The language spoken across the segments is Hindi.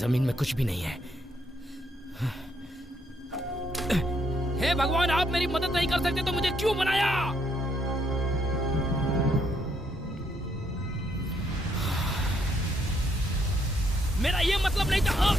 जमीन में कुछ भी नहीं है। हे भगवान, आप मेरी मदद नहीं कर सकते तो मुझे क्यों बनाया? मेरा ये मतलब नहीं था।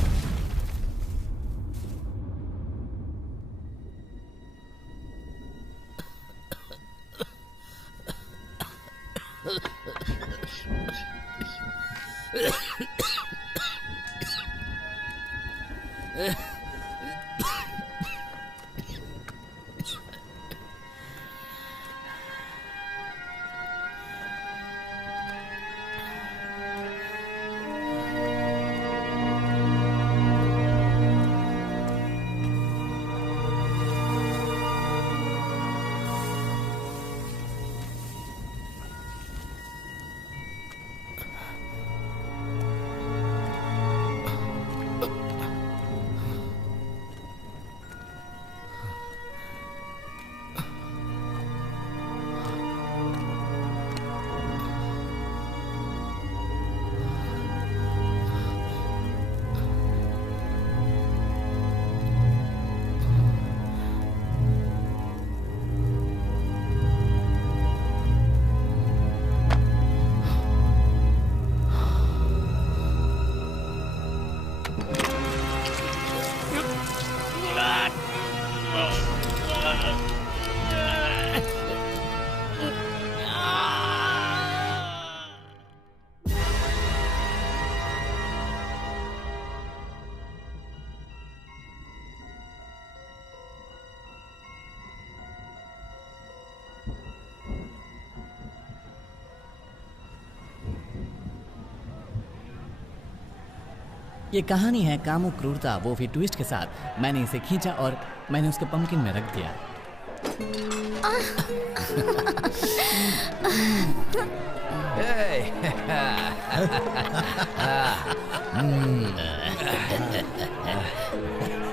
ये कहानी है कामु क्रूरता, वो भी ट्विस्ट के साथ। मैंने इसे खींचा और मैंने उसके पंपकिन में रख दिया।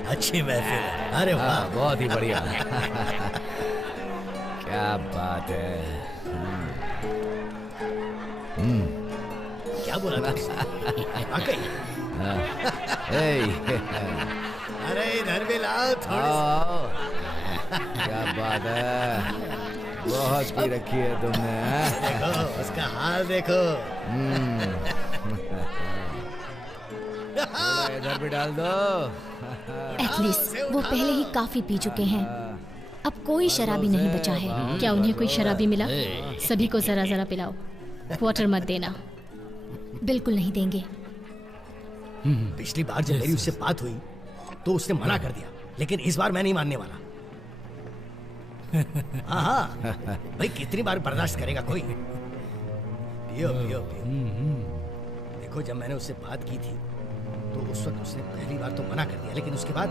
अच्छी महफिल है। अरे वाह, बहुत ही बढ़िया। क्या बात है। क्या बोला था? अरे इधर भी लाओ थोड़ी। क्या बात है, बहुत पी रखी है तुमने। देखो उसका हाल देखो। इधर भी डाल दो। एटलीस्ट वो पहले ही काफी पी चुके हैं। अब कोई शराबी नहीं बचा है। क्या उन्हें कोई शराबी मिला? सभी को जरा जरा पिलाओ। क्वार्टर मत देना। बिल्कुल नहीं देंगे। पिछली बार जब मेरी उससे बात हुई तो उसने मना कर दिया, लेकिन इस बार मैं नहीं मानने वाला। हाँ भाई, कितनी बार बर्दाश्त करेगा कोई। पियो पियो पियो। देखो जब मैंने उससे बात की थी तो उस वक्त उसने पहली बार तो मना कर दिया, लेकिन उसके बाद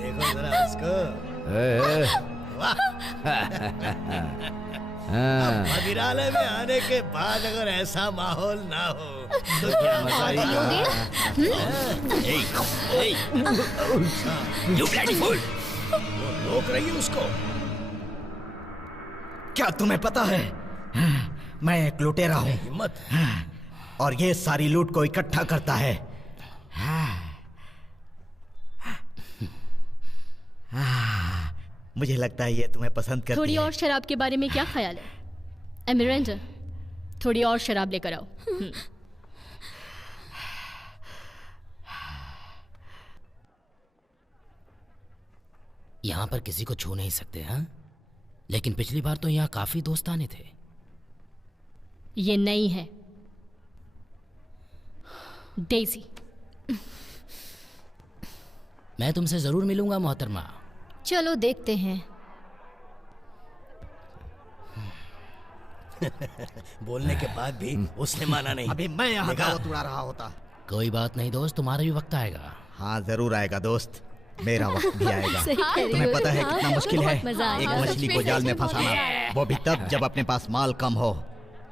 देखो जरा उसको। मदिरालय में आने के बाद अगर ऐसा माहौल ना हो तो क्या मजा आएगा। रोक रही है उसको। क्या तुम्हें पता है मैं एक लुटेरा हूँ, हिम्मत, और ये सारी लूट को इकट्ठा करता है। मुझे लगता है ये तुम्हें पसंद करती है। थोड़ी और शराब के बारे में क्या ख्याल है? एमिरेंडा, थोड़ी और शराब लेकर आओ। यहाँ पर किसी को छू नहीं सकते, हाँ? लेकिन पिछली बार तो यहाँ काफी दोस्ताने थे। ये नहीं है डेज़ी। मैं तुमसे जरूर मिलूंगा मोहतरमा। चलो देखते हैं। बोलने के बाद भी उसने माना नहीं। अभी मैं यहाँ दावत उड़ा रहा होता। कोई बात नहीं दोस्त, तुम्हारा भी वक्त आएगा। हाँ जरूर आएगा दोस्त, मेरा वक्त भी आएगा। तुम्हें पता है कितना मुश्किल है एक मछली को जाल में फंसाना, वो भी तब जब अपने पास माल कम हो।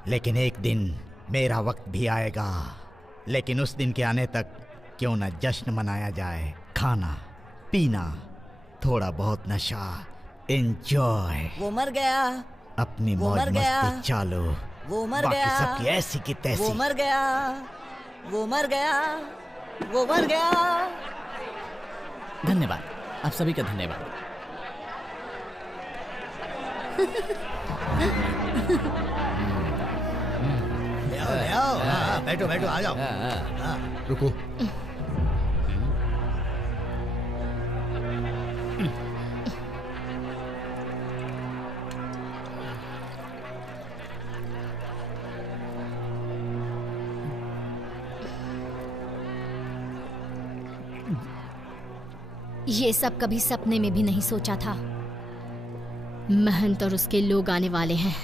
लेकिन एक दिन मेरा वक्त भी आएगा, लेकिन उस दिन के आने तक क्यों न जश्न मनाया जाए। खाना पीना, थोड़ा बहुत नशा, एंजॉय। वो मर गया। अपनी मौज मस्ती चालो। वो मर बाकी गया, सबकी ऐसी की तैसी। वो मर गया, वो मर गया, वो मर गया। धन्यवाद, आप सभी का धन्यवाद। ले आओ, हाँ, बैठो बैठो, आ जाओ। हाँ। रुको। ये सब कभी सपने में भी नहीं सोचा था। महंत और उसके लोग आने वाले हैं,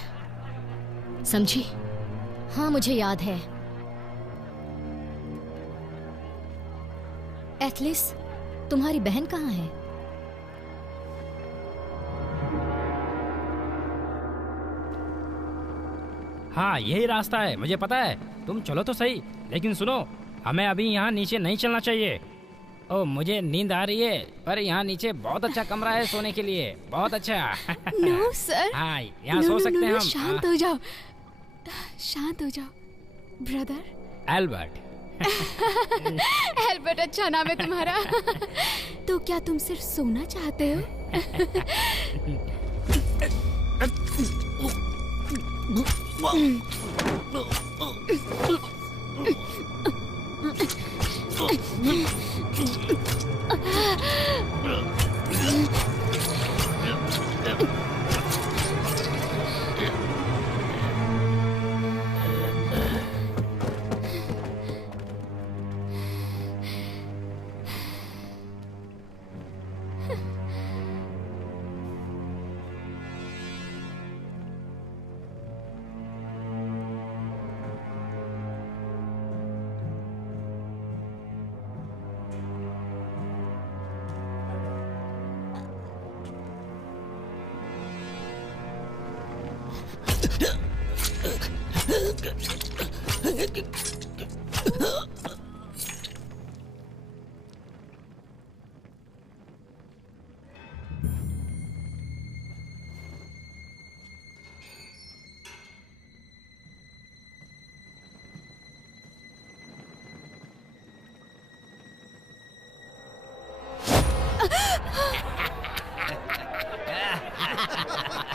समझी? हाँ, मुझे याद है। एथलिस, तुम्हारी बहन कहाँ है? हाँ, यही रास्ता है, मुझे पता है। तुम चलो तो सही, लेकिन सुनो, हमें अभी यहाँ नीचे नहीं चलना चाहिए। ओ, मुझे नींद आ रही है, पर यहाँ नीचे बहुत अच्छा कमरा है सोने के लिए, बहुत अच्छा। No sir. हाँ, यहाँ सो सकते हैं हम। शांत हो जाओ, शांत हो जाओ ब्रदर। एल्बर्ट। एल्बर्ट अच्छा नाम है तुम्हारा। तो क्या तुम सिर्फ सोना चाहते हो?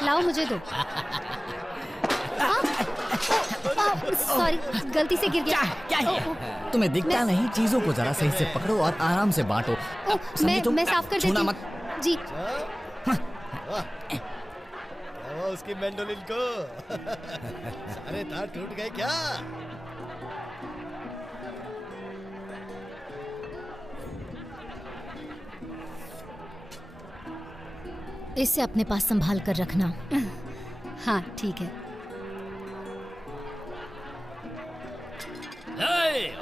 लाओ, मुझे दो। सॉरी, गलती से गिर गया। क्या है? तुम्हें दिखता नहीं? चीजों को जरा सही से पकड़ो और आराम से बांटो। मैं साफ कर देती हूँ। जी। उसकी मैंडोलिन को सारे तार टूट गए क्या? इसे अपने पास संभाल कर रखना। हाँ, ठीक है।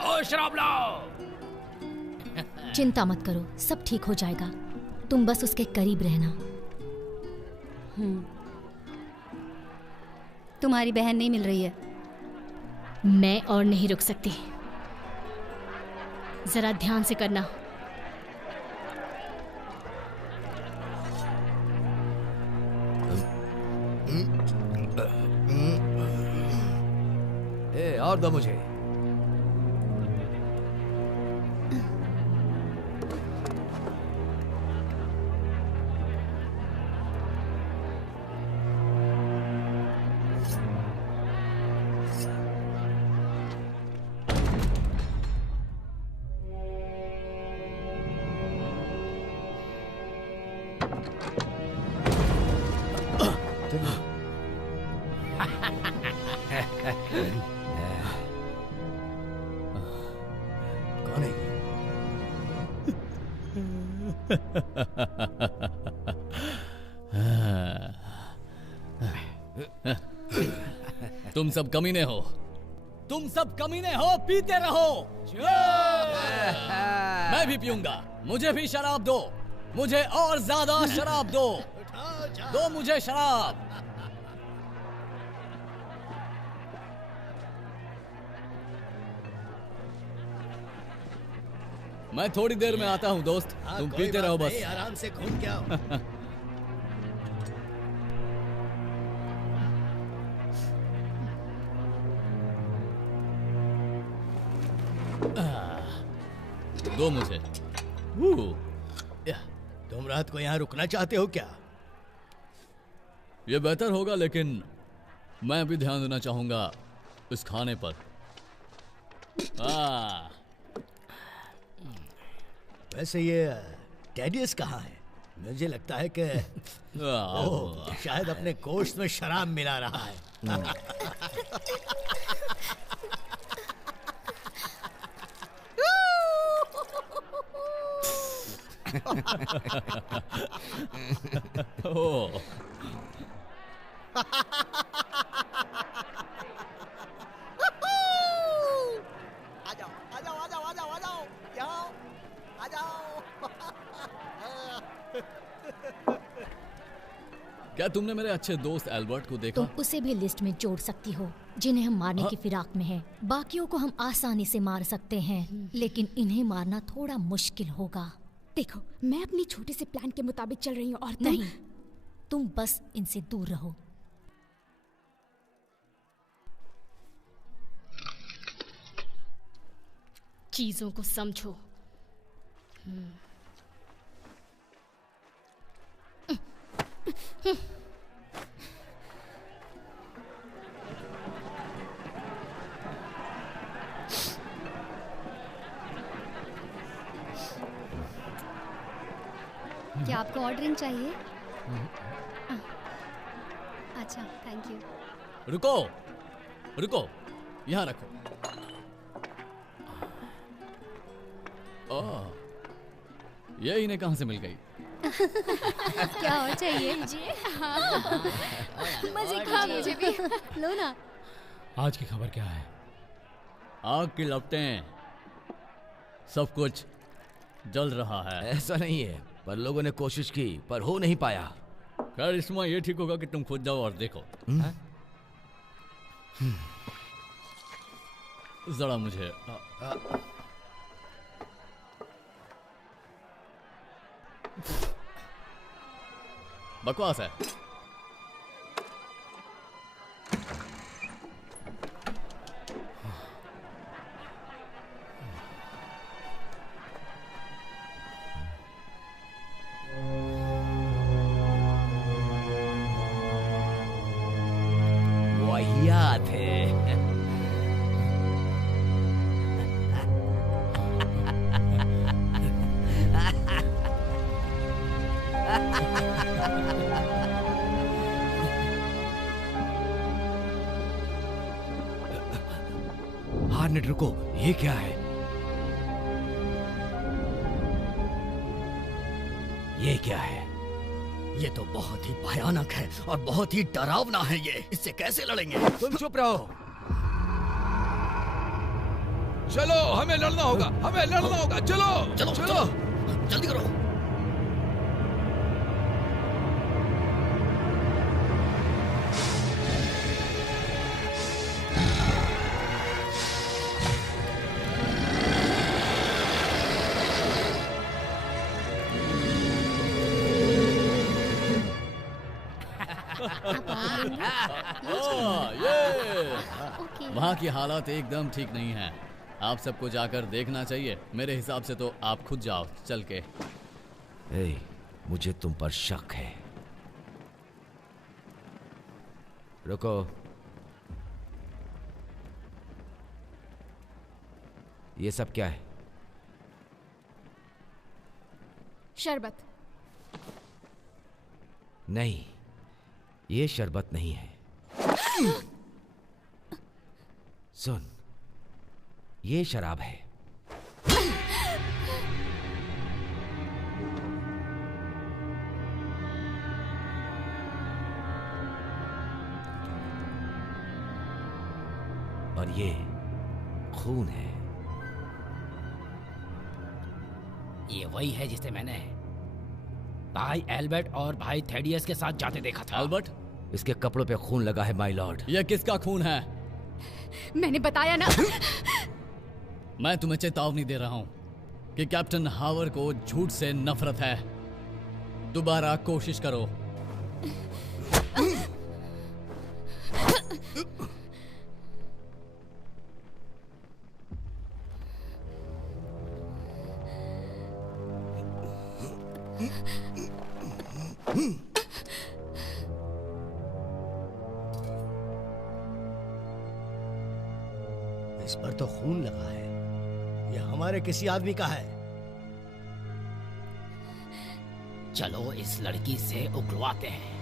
ओ, शराब लाओ। चिंता मत करो, सब ठीक हो जाएगा। तुम बस उसके करीब रहना। तुम्हारी बहन नहीं मिल रही है। मैं और नहीं रुक सकती, जरा ध्यान से करना। और दो मुझे। कौन है ये? तुम सब कमीने हो, तुम सब कमीने हो। पीते रहो। मैं भी पीऊंगा, मुझे भी शराब दो, मुझे और ज्यादा शराब दो। दो मुझे शराब। मैं थोड़ी देर में आता हूँ दोस्त, तुम पीते रहो बस। आराम से घूम के आओ। तुम रात को यहाँ रुकना चाहते हो क्या? ये बेहतर होगा, लेकिन मैं भी ध्यान देना चाहूंगा इस खाने पर। वैसे ये टेडियस कहाँ है? मुझे लगता है कि शायद अपने गोश्त में शराब मिला रहा है। क्या तुमने मेरे अच्छे दोस्त एल्बर्ट को देखा? तुम उसे भी लिस्ट में जोड़ सकती हो जिन्हें हम मारने की फिराक में हैं। बाकियों को हम आसानी से मार सकते हैं, लेकिन इन्हें मारना थोड़ा मुश्किल होगा। देखो, मैं अपनी छोटे से प्लान के मुताबिक चल रही हूँ और नहीं, तुम बस इनसे दूर रहो। चीजों को समझो। क्या आपको और ड्रिंक चाहिए? अच्छा, थैंक यू। रुको, रुको, यहाँ रखो। ये इन्हें कहाँ से मिल गई? क्या और चाहिए? मजे खा मुझे भी। लो ना। आज की खबर क्या है? आग की लपटें, सब कुछ जल रहा है। ऐसा नहीं है, पर लोगों ने कोशिश की पर हो नहीं पाया। खैर, इसमें ये ठीक होगा कि तुम खुद जाओ और देखो। जरा मुझे बकवास है। वाहियात है। हार्नेट, रुको, ये क्या है? ये क्या है? ये तो बहुत ही भयानक है और बहुत ही डरावना है। ये इससे कैसे लड़ेंगे? तुम चुप रहो। चलो, हमें लड़ना होगा, हमें लड़ना होगा। चलो चलो चलो, चलो। जल्दी करो। वहाँ की हालत एकदम ठीक नहीं है। आप सबको जाकर देखना चाहिए। मेरे हिसाब से तो आप खुद जाओ चल के। मुझे तुम पर शक है। रुको, ये सब क्या है? शरबत। नहीं, ये शरबत नहीं है। सुन, ये शराब है। और ये खून है। ये वही है जिसे मैंने भाई एल्बर्ट और भाई थेडियस के साथ जाते देखा था। एल्बर्ट, इसके कपड़ों पे खून लगा है माय लॉर्ड। ये किसका खून है? मैंने बताया ना। मैं तुम्हें चेतावनी दे रहा हूं कि कैप्टन हावर को झूठ से नफरत है। दोबारा कोशिश करो। इस पर तो खून लगा है। ये हमारे किसी आदमी का है। चलो इस लड़की से उगलवाते हैं।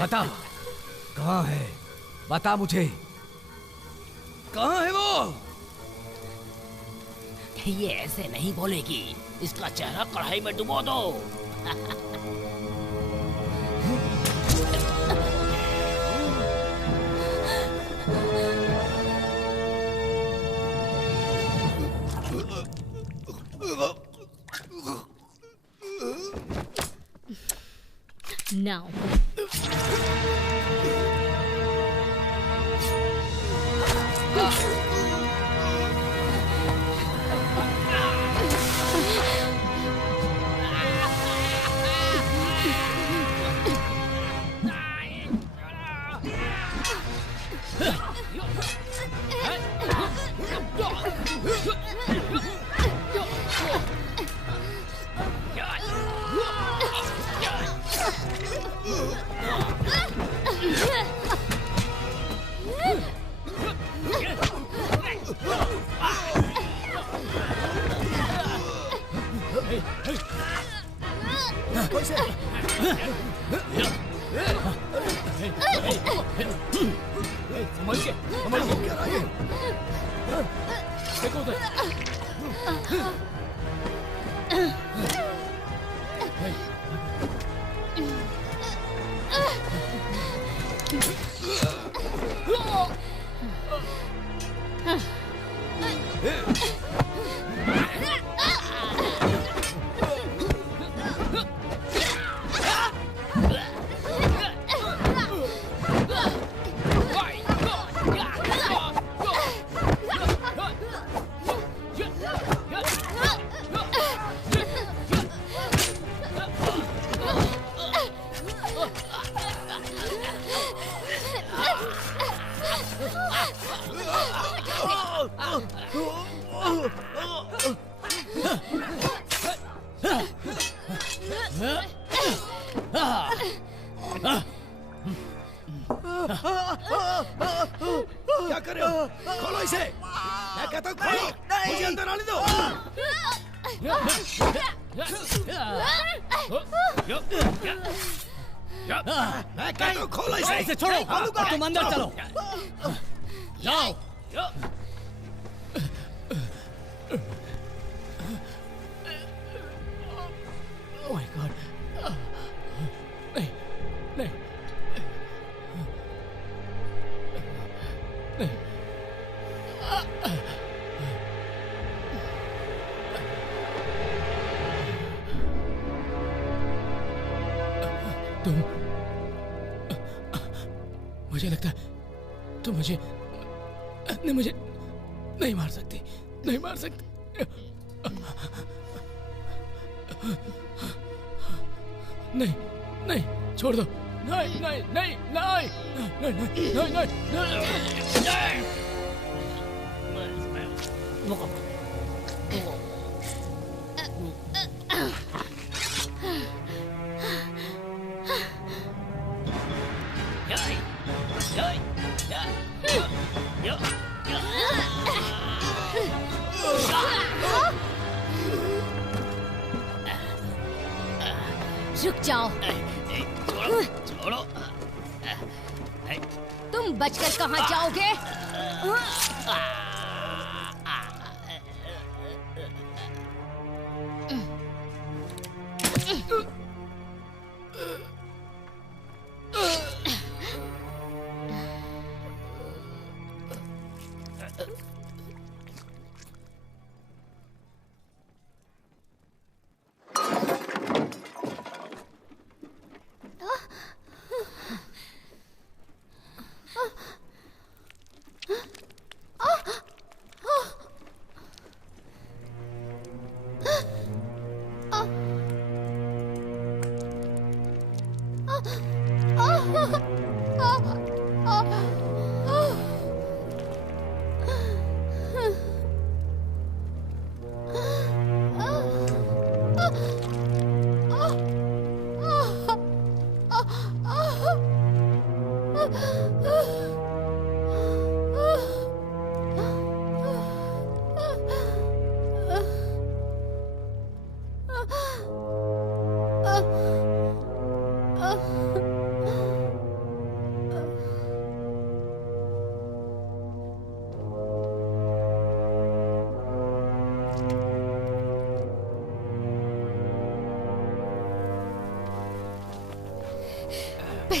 बता, कहाँ है? बता मुझे, कहाँ है वो? ये ऐसे नहीं बोलेगी। इसका चेहरा कढ़ाई में डुबो दो। Now. क्या कर रहे हो? खोलो इसे। मैं कहता हूँ खोलो। मुझे अंदर आने दो। मैं कहता हूँ खोलो इसे। इसे छोड़ो। तुम अंदर चलो। जाओ। Oh my God. नहीं, नहीं, नहीं। तुम, मुझे लगता है तुम मुझे नहीं मार सकती, नहीं मार सकती। नहीं, नहीं, छोड़ दो। नहीं, नहीं, नहीं, नहीं, नहीं, नहीं, नहीं, नहीं। रुक जाओ। छोड़ो। तुम बचकर कहाँ जाओगे?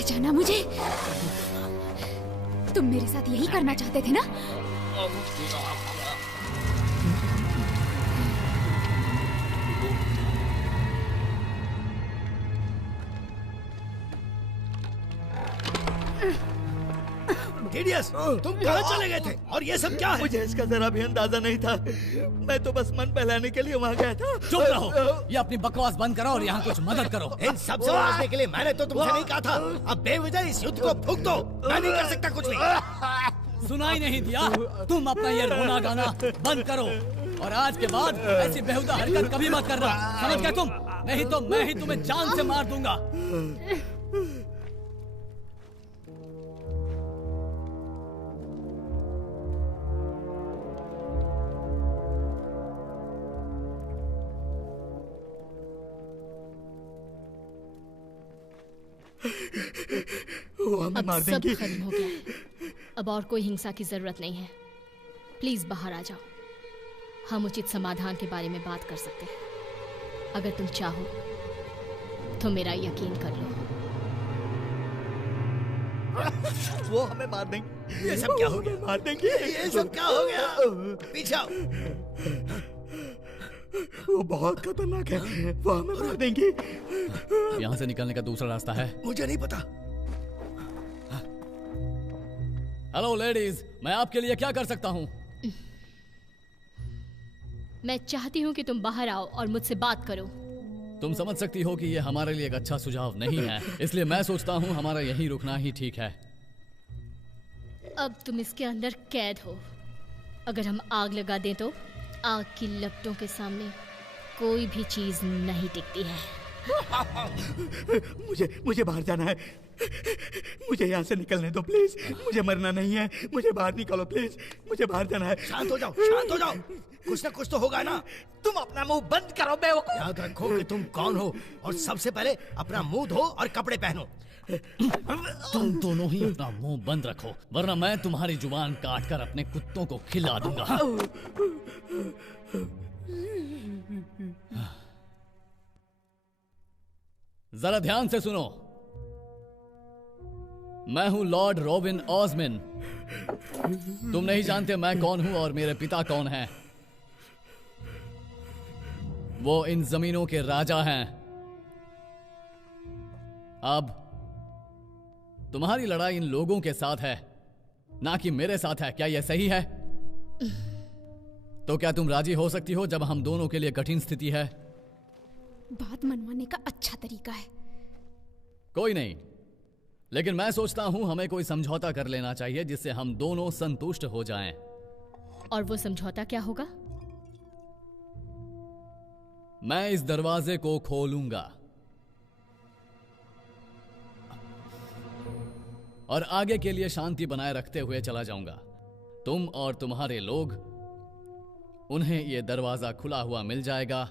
पहचाना मुझे? तुम मेरे साथ यही करना चाहते थे ना? Hideous, तुम कहाँ चले गए थे? और ये सब क्या है? मुझे इसका जरा भी अंदाजा नहीं था। मैं तो बस मन बहलाने के लिए वहाँ गया था। चुप रहो, ये अपनी बकवास बंद करो और यहाँ कुछ मदद करो। इन सब से बचने के लिए मैंने तो तुमसे नहीं कहा था। अब बेवजह इस युद्ध को फूंक दो। मैं नहीं कर सकता कुछ भी। सुनाई नहीं दिया? तुम अपना ये रोना गाना बंद करो और आज के बाद ऐसी बेहुदा हरकत कभी मत करना, समझ गए तुम? नहीं तो मैं ही तुम्हें जान से मार दूंगा। वो हमें मार सब देंगी। खत्म हो गया है। अब और कोई हिंसा की जरूरत नहीं है। प्लीज बाहर आ जाओ, हम उचित समाधान के बारे में बात कर सकते हैं। अगर तुम चाहो तो मेरा यकीन कर लो। वो हमें मार देंगे। ये सब क्या हो गया? मार देंगे। ये सब क्या हो गया? पीछे आओ। वो बहुत खतरनाक है, वो हमें मार देंगी। यहाँ से निकलने का दूसरा रास्ता है? मुझे नहीं पता। हेलो लेडीज, मैं आपके लिए क्या कर सकता हूँ? मैं चाहती हूँ कि तुम बाहर आओ और मुझसे बात करो। तुम समझ सकती हो कि ये हमारे लिए एक अच्छा सुझाव नहीं है, इसलिए मैं सोचता हूँ हमारा यहीं रुकना ही ठीक है। अब तुम इसके अंदर कैद हो। अगर हम आग लगा दें तो आग की लपटों के सामने कोई भी चीज नहीं टिकती है। मुझे बाहर जाना है। मुझे यहाँ से निकलने दो प्लीज। मुझे मरना नहीं है, मुझे बाहर निकालो प्लीज। मुझे बाहर जाना है। शांत हो जाओ, शांत हो जाओ। कुछ ना कुछ तो होगा ना। तुम अपना मुंह बंद करो बेवकूफ। याद रखो कि तुम कौन हो और सबसे पहले अपना मुंह धो और कपड़े पहनो। तुम दोनों ही अपना मुंह बंद रखो, वरना मैं तुम्हारी जुबान काट कर अपने कुत्तों को खिला दूंगा। जरा ध्यान से सुनो। मैं हूं लॉर्ड रॉबिन ऑस्मिन। तुम नहीं जानते मैं कौन हूं और मेरे पिता कौन हैं। वो इन जमीनों के राजा हैं। अब तुम्हारी लड़ाई इन लोगों के साथ है, ना कि मेरे साथ है। क्या यह सही है? तो क्या तुम राजी हो सकती हो जब हम दोनों के लिए कठिन स्थिति है? बात मनवाने का अच्छा तरीका है। कोई नहीं, लेकिन मैं सोचता हूं हमें कोई समझौता कर लेना चाहिए जिससे हम दोनों संतुष्ट हो जाएं। और वो समझौता क्या होगा? मैं इस दरवाजे को खोलूंगा और आगे के लिए शांति बनाए रखते हुए चला जाऊंगा। तुम और तुम्हारे लोग, उन्हें यह दरवाजा खुला हुआ मिल जाएगा।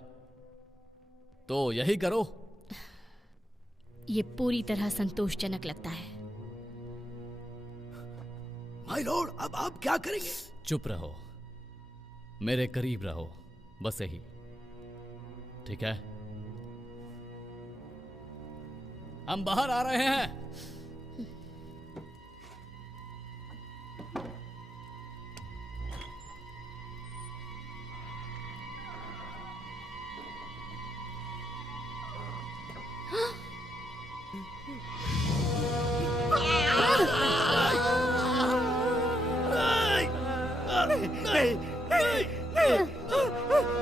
तो यही करो। ये पूरी तरह संतोषजनक लगता है। माय लॉर्ड, अब आप क्या करेंगे? चुप रहो, मेरे करीब रहो, बस यही। ठीक है, हम बाहर आ रहे हैं।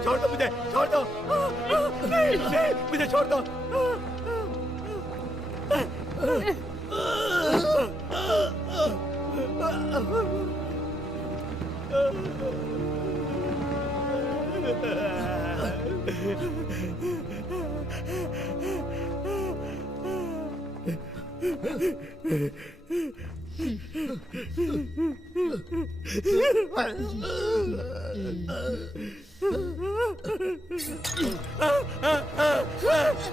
छोड़ दो मुझे, छोड़ दो। नहीं, मुझे छोड़ दो।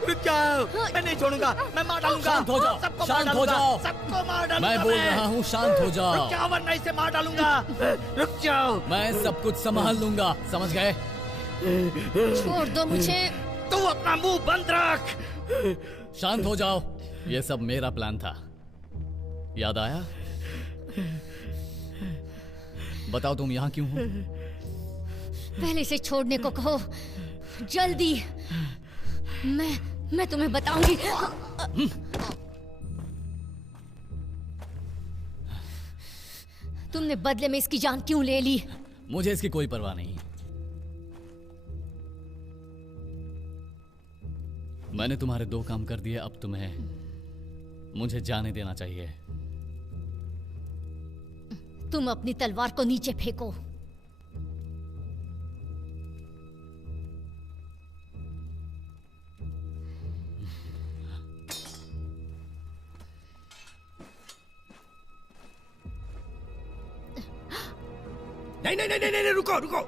रुक जाओ, मैं नहीं छोड़ूंगा, मैं मार डालूंगा। शांत हो जाओ, सबको शांत मार हो डालूंगा, जाओ। सबको मार डालूंगा। मैं बोल रहा हूँ शांत हो जाओ। रुक जाओ वरना इसे मार डालूंगा। रुक जाओ। मैं सब कुछ संभाल लूंगा, समझ गए? छोड़ दो मुझे। तू अपना मुंह बंद रख। शांत हो जाओ, ये सब मेरा प्लान था। याद आया? बताओ तुम यहाँ क्यों हो? पहले इसे छोड़ने को कहो, जल्दी। मैं तुम्हें बताऊंगी। तुमने बदले में इसकी जान क्यों ले ली? मुझे इसकी कोई परवाह नहीं। मैंने तुम्हारे 2 काम कर दिए, अब तुम्हें मुझे जाने देना चाहिए। तुम अपनी तलवार को नीचे फेंको। नहीं नहीं नहीं नहीं, रुको रुको।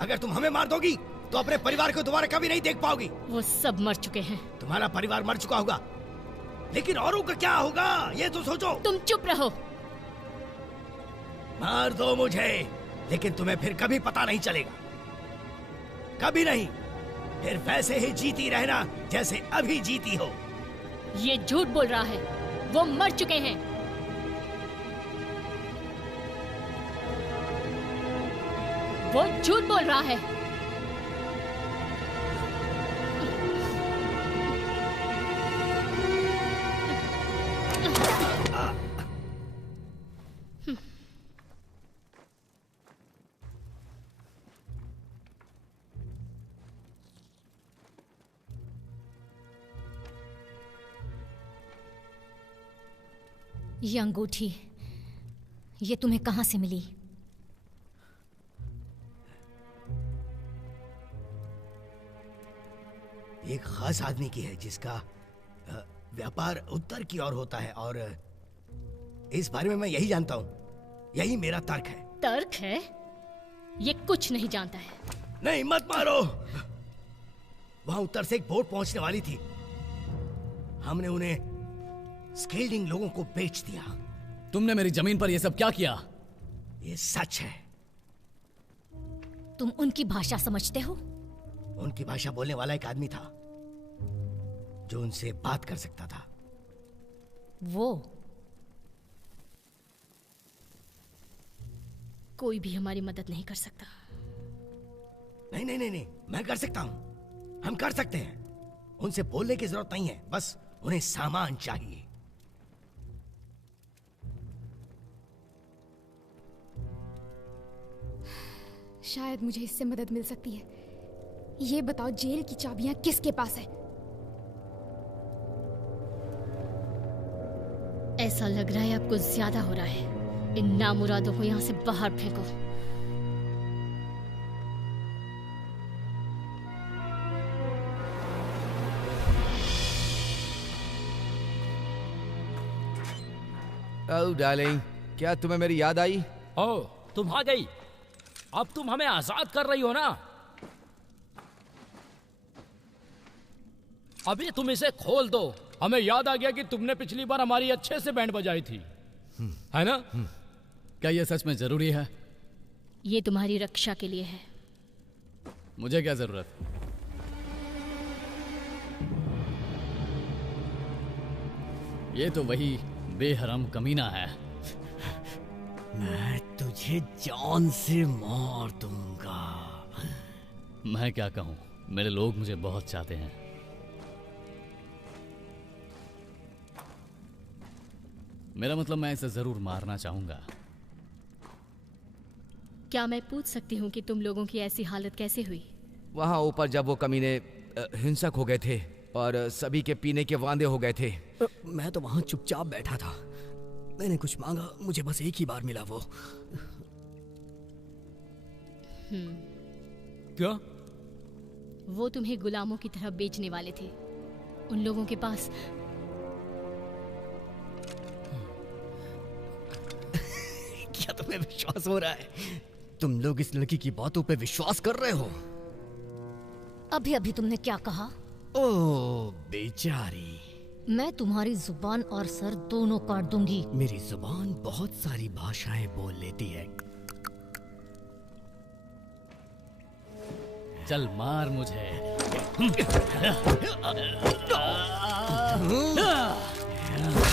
अगर तुम हमें मार दोगी तो अपने परिवार को दोबारा कभी नहीं देख पाओगी। वो सब मर चुके हैं। तुम्हारा परिवार मर चुका होगा, लेकिन औरों का क्या होगा ये तो सोचो। तुम चुप रहो। मार दो मुझे, लेकिन तुम्हें फिर कभी पता नहीं चलेगा, कभी नहीं। फिर वैसे ही जीती रहना जैसे अभी जीती हो। ये झूठ बोल रहा है, वो मर चुके हैं। वो झूठ बोल रहा है। ये अंगूठी, ये तुम्हें कहां से मिली? एक खास आदमी की है जिसका व्यापार उत्तर की ओर होता है, और इस बारे में मैं यही जानता हूँ। यही मेरा तर्क है। तर्क है? ये कुछ नहीं जानता है। नहीं, मत मारो। वहां उत्तर से एक बोट पहुंचने वाली थी। हमने उन्हें स्केल्डिंग लोगों को बेच दिया। तुमने मेरी जमीन पर यह सब क्या किया? ये सच है। तुम उनकी भाषा समझते हो? उनकी भाषा बोलने वाला एक आदमी था जो उनसे बात कर सकता था। वो कोई भी हमारी मदद नहीं कर सकता। नहीं नहीं नहीं नहीं, मैं कर सकता हूं। हम कर सकते हैं। उनसे बोलने की जरूरत नहीं है, बस उन्हें सामान चाहिए। शायद मुझे इससे मदद मिल सकती है। ये बताओ, जेल की चाबियां किसके पास है? ऐसा लग रहा है आपको ज्यादा हो रहा है। इन नामुरादों को यहाँ से बाहर फेंको। ओह डार्लिंग, क्या तुम्हें मेरी याद आई? ओह, तुम आ गई। अब तुम हमें आजाद कर रही हो ना? अभी तुम इसे खोल दो। हमें याद आ गया कि तुमने पिछली बार हमारी अच्छे से बैंड बजाई थी, है ना? क्या यह सच में जरूरी है? ये तुम्हारी रक्षा के लिए है। मुझे क्या जरूरत? ये तो वही बेहरम कमीना है। मैं तुझे जान से मार दूंगा। मैं क्या कहूं, मेरे लोग मुझे बहुत चाहते हैं। मेरा मतलब, मैं इसे जरूर मारना चाहूंगा। क्या मैं पूछ सकती हूँ कि तुम लोगों की ऐसी हालत कैसे हुई? वहां ऊपर जब वो कमीने हिंसक हो गए थे और सभी के पीने के वांदे हो गए थे। मैं तो वहां चुपचाप बैठा था। मैंने कुछ मांगा, मुझे बस एक ही बार मिला वो। क्या? वो तुम्हें गुलामों की तरह बेचने वाले थे। उन लोगों के पास क्या तुम्हें विश्वास हो रहा है? तुम लोग इस लड़की की बातों पे विश्वास कर रहे हो? अभी अभी तुमने क्या कहा? ओह बेचारी, मैं तुम्हारी जुबान और सर दोनों काट दूंगी। मेरी जुबान बहुत सारी भाषाएं बोल लेती है। चल मार मुझे।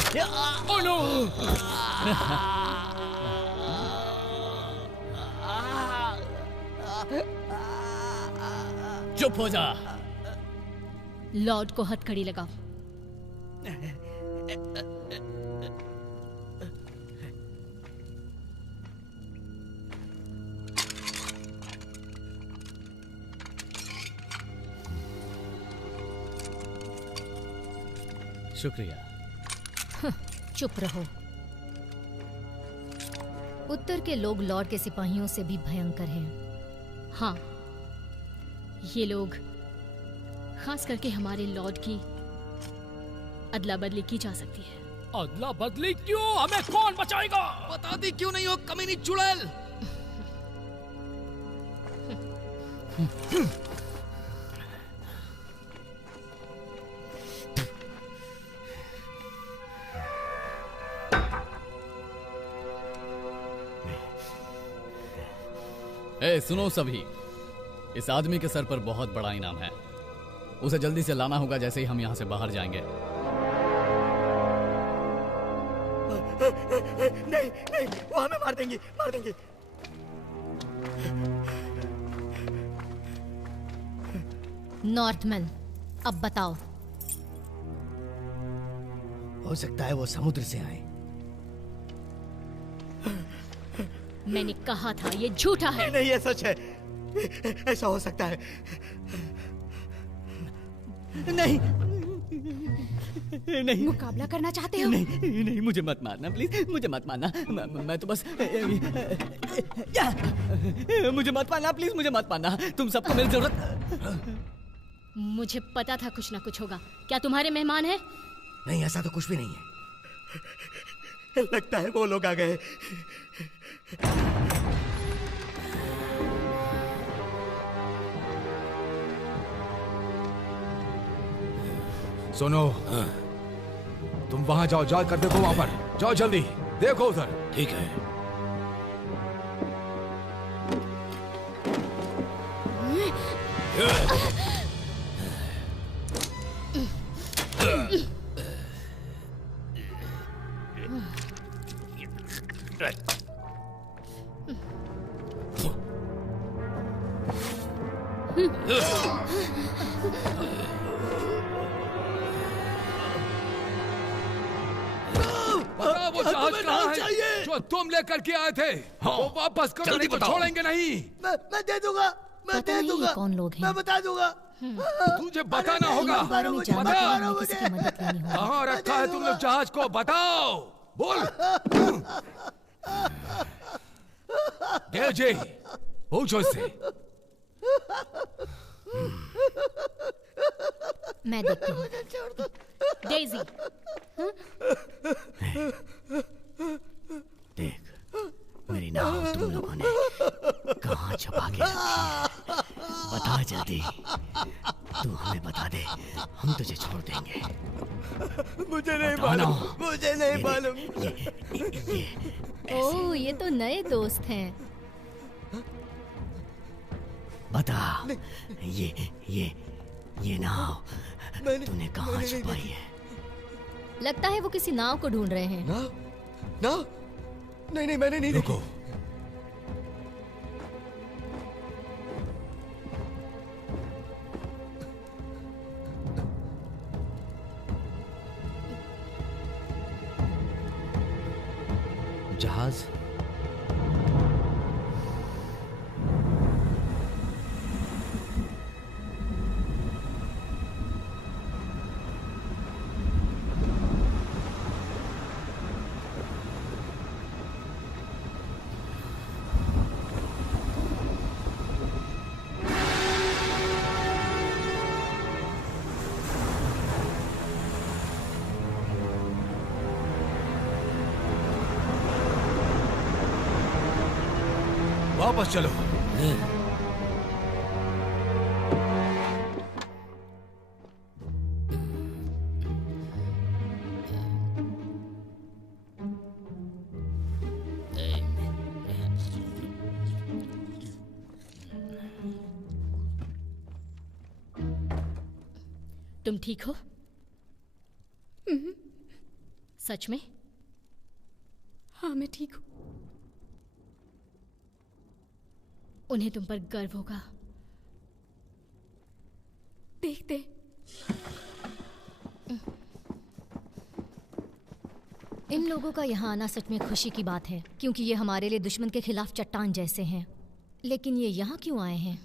Oh no! चुप हो जा। लॉर्ड को हथकड़ी लगाओ। शुक्रिया। चुप रहो। उत्तर के लोग लॉर्ड के सिपाहियों से भी भयंकर हैं। हाँ, ये लोग खास करके हमारे लॉर्ड की अदला बदली की जा सकती है। अदला बदली क्यों? हमें कौन बचाएगा? बता दी क्यों नहीं हो कमीनी चुड़ैल? ए, सुनो सभी, इस आदमी के सर पर बहुत बड़ा इनाम है। उसे जल्दी से लाना होगा जैसे ही हम यहाँ से बाहर जाएंगे। नहीं नहीं, वो हमें मार देंगे, मार देंगे। नॉर्थमैन, अब बताओ। हो सकता है वो समुद्र से आए। मैंने कहा था ये झूठा है। नहीं, ये सच है। ऐसा हो सकता है। नहीं नहीं, मुकाबला करना चाहते हो? नहीं नहीं, मुझे मत मारना प्लीज, मुझे मत मारना। मैं तो बस मुझे मत मारना प्लीज, मुझे मत मारना। तुम सबको मेरी जरूरत। मुझे पता था कुछ ना कुछ होगा। क्या तुम्हारे मेहमान हैं? नहीं, ऐसा तो कुछ भी नहीं है। लगता है वो लोग आ गए। सुनो, तुम वहां जाओ, जा कर देखो वहां पर। जाओ जल्दी, देखो उधर। ठीक है। बताओ वो जहाज कहाँ है जो तुम लेकर के आए थे? वो वापस करो, नहीं तो छोड़ेंगे नहीं। मैं दे दूंगा, मैं दे दूंगा। कौन लोग हैं? मैं बता दूंगा। तुझे बताना होगा। बताओ कहाँ रखा है तुमने जहाज को? बताओ, बोल। देव जी, पूछो इससे। मैं देखती हूँ। डेज़ी, देख, मेरी नाव तुम लोगों ने कहाँ छुपा के रखी है? बता जल्दी। तू हमें बता दे, हम तुझे छोड़ देंगे। मुझे नहीं मालूम, मुझे नहीं मालूम। ओह, ये तो नए दोस्त हैं। बता, ये नाव तूने कहाँ छुपाई है? लगता है वो किसी नाव को ढूंढ रहे हैं। नाव? नहीं, मैंने नहीं देखी। जहाज? वापस चलो। तुम ठीक हो? सच में? हाँ, मैं ठीक हूँ। उन्हें तुम पर गर्व होगा। देखते। इन लोगों का यहाँ आना सच में खुशी की बात है, क्योंकि ये हमारे लिए दुश्मन के खिलाफ चट्टान जैसे हैं। लेकिन ये यहाँ क्यों आए हैं?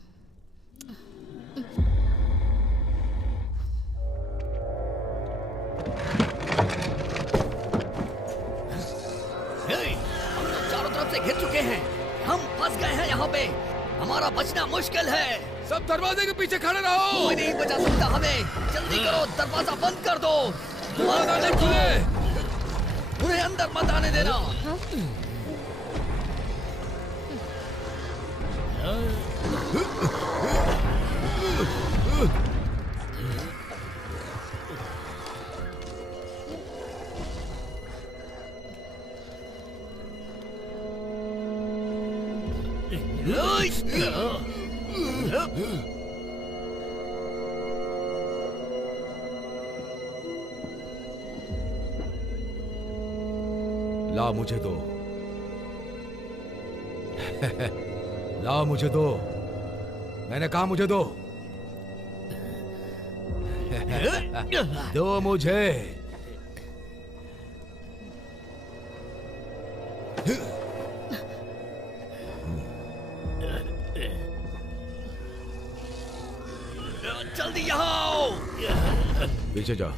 हम लोग चारों तरफ से घिर चुके हैं। हम फंस गए हैं यहाँ पे। हमारा बचना मुश्किल है। सब दरवाजे के पीछे खड़े रहो। कोई नहीं बचा सकता हमें। जल्दी करो, दरवाजा बंद कर दो। दरवाजा खुले। उन्हें अंदर मत आने देना। ला मुझे दो। ला मुझे दो। मैंने कहा मुझे दो। दो मुझे। जल्दी यहाँ आओ। पीछे जाओ।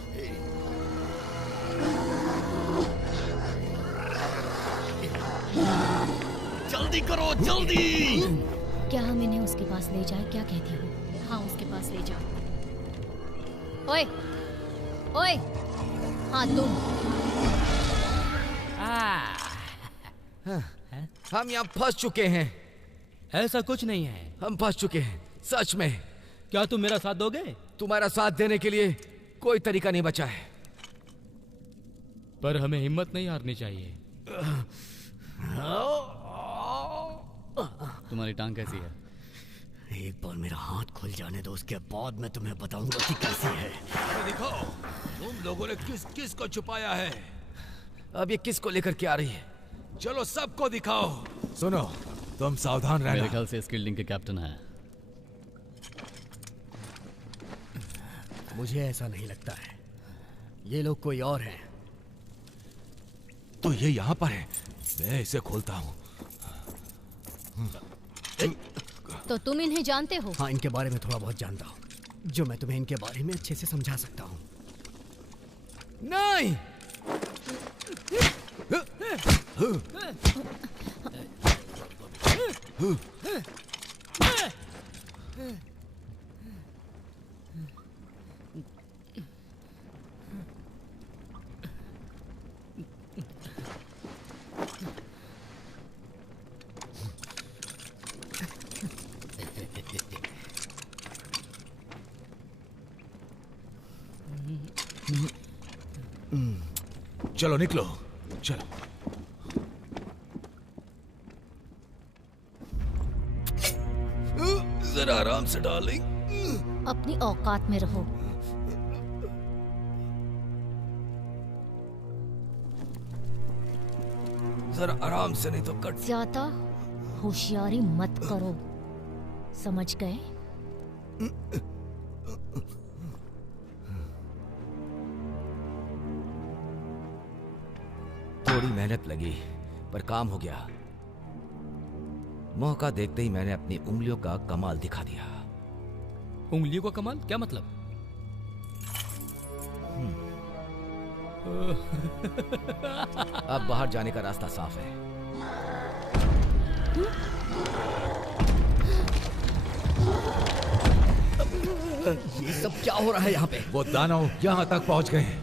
जल्दी करो, जल्दी। क्या हम इन्हें उसके पास ले जाए? क्या कहती हो? हाँ, उसके पास ले जाओ। ओए, ओए, हाँ तुम। हम यहाँ फंस चुके हैं। ऐसा कुछ नहीं है। हम फंस चुके हैं, सच में। क्या तुम मेरा साथ दोगे? तुम्हारा साथ देने के लिए कोई तरीका नहीं बचा है। पर हमें हिम्मत नहीं हारनी चाहिए। तुम्हारी टांग कैसी है? एक बार मेरा हाथ खुल जाने दो, उसके बाद मैं तुम्हें बताऊंगा कि कैसी है। अरे दिखाओ, तुम लोगों ने किस किस को छुपाया है। अब ये किस को लेकर के आ रही है? चलो सबको दिखाओ। सुनो, तुम सावधान रहना। मेरे ख्याल से इस बिल्डिंग के कैप्टन हैं। मुझे ऐसा नहीं लगता है। ये लोग कोई और हैं। तो ये यहाँ पर है। मैं इसे खोलता हूँ। तो तुम इन्हें जानते हो? हाँ, इनके बारे में थोड़ा बहुत जानता हूँ, जो मैं तुम्हें इनके बारे में अच्छे से समझा सकता हूँ। नहीं। चलो निकलो, चलो। जरा आराम से डार्लिंग। अपनी औकात में रहो। जरा आराम से, नहीं तो कट। ज्यादा होशियारी मत करो, समझ गए? थोड़ी मेहनत लगी, पर काम हो गया। मौका देखते ही मैंने अपनी उंगलियों का कमाल दिखा दिया। उंगलियों का कमाल? क्या मतलब? अब बाहर जाने का रास्ता साफ है। ये सब क्या हो रहा है यहाँ पे? वो दानव यहाँ तक पहुँच गए हैं।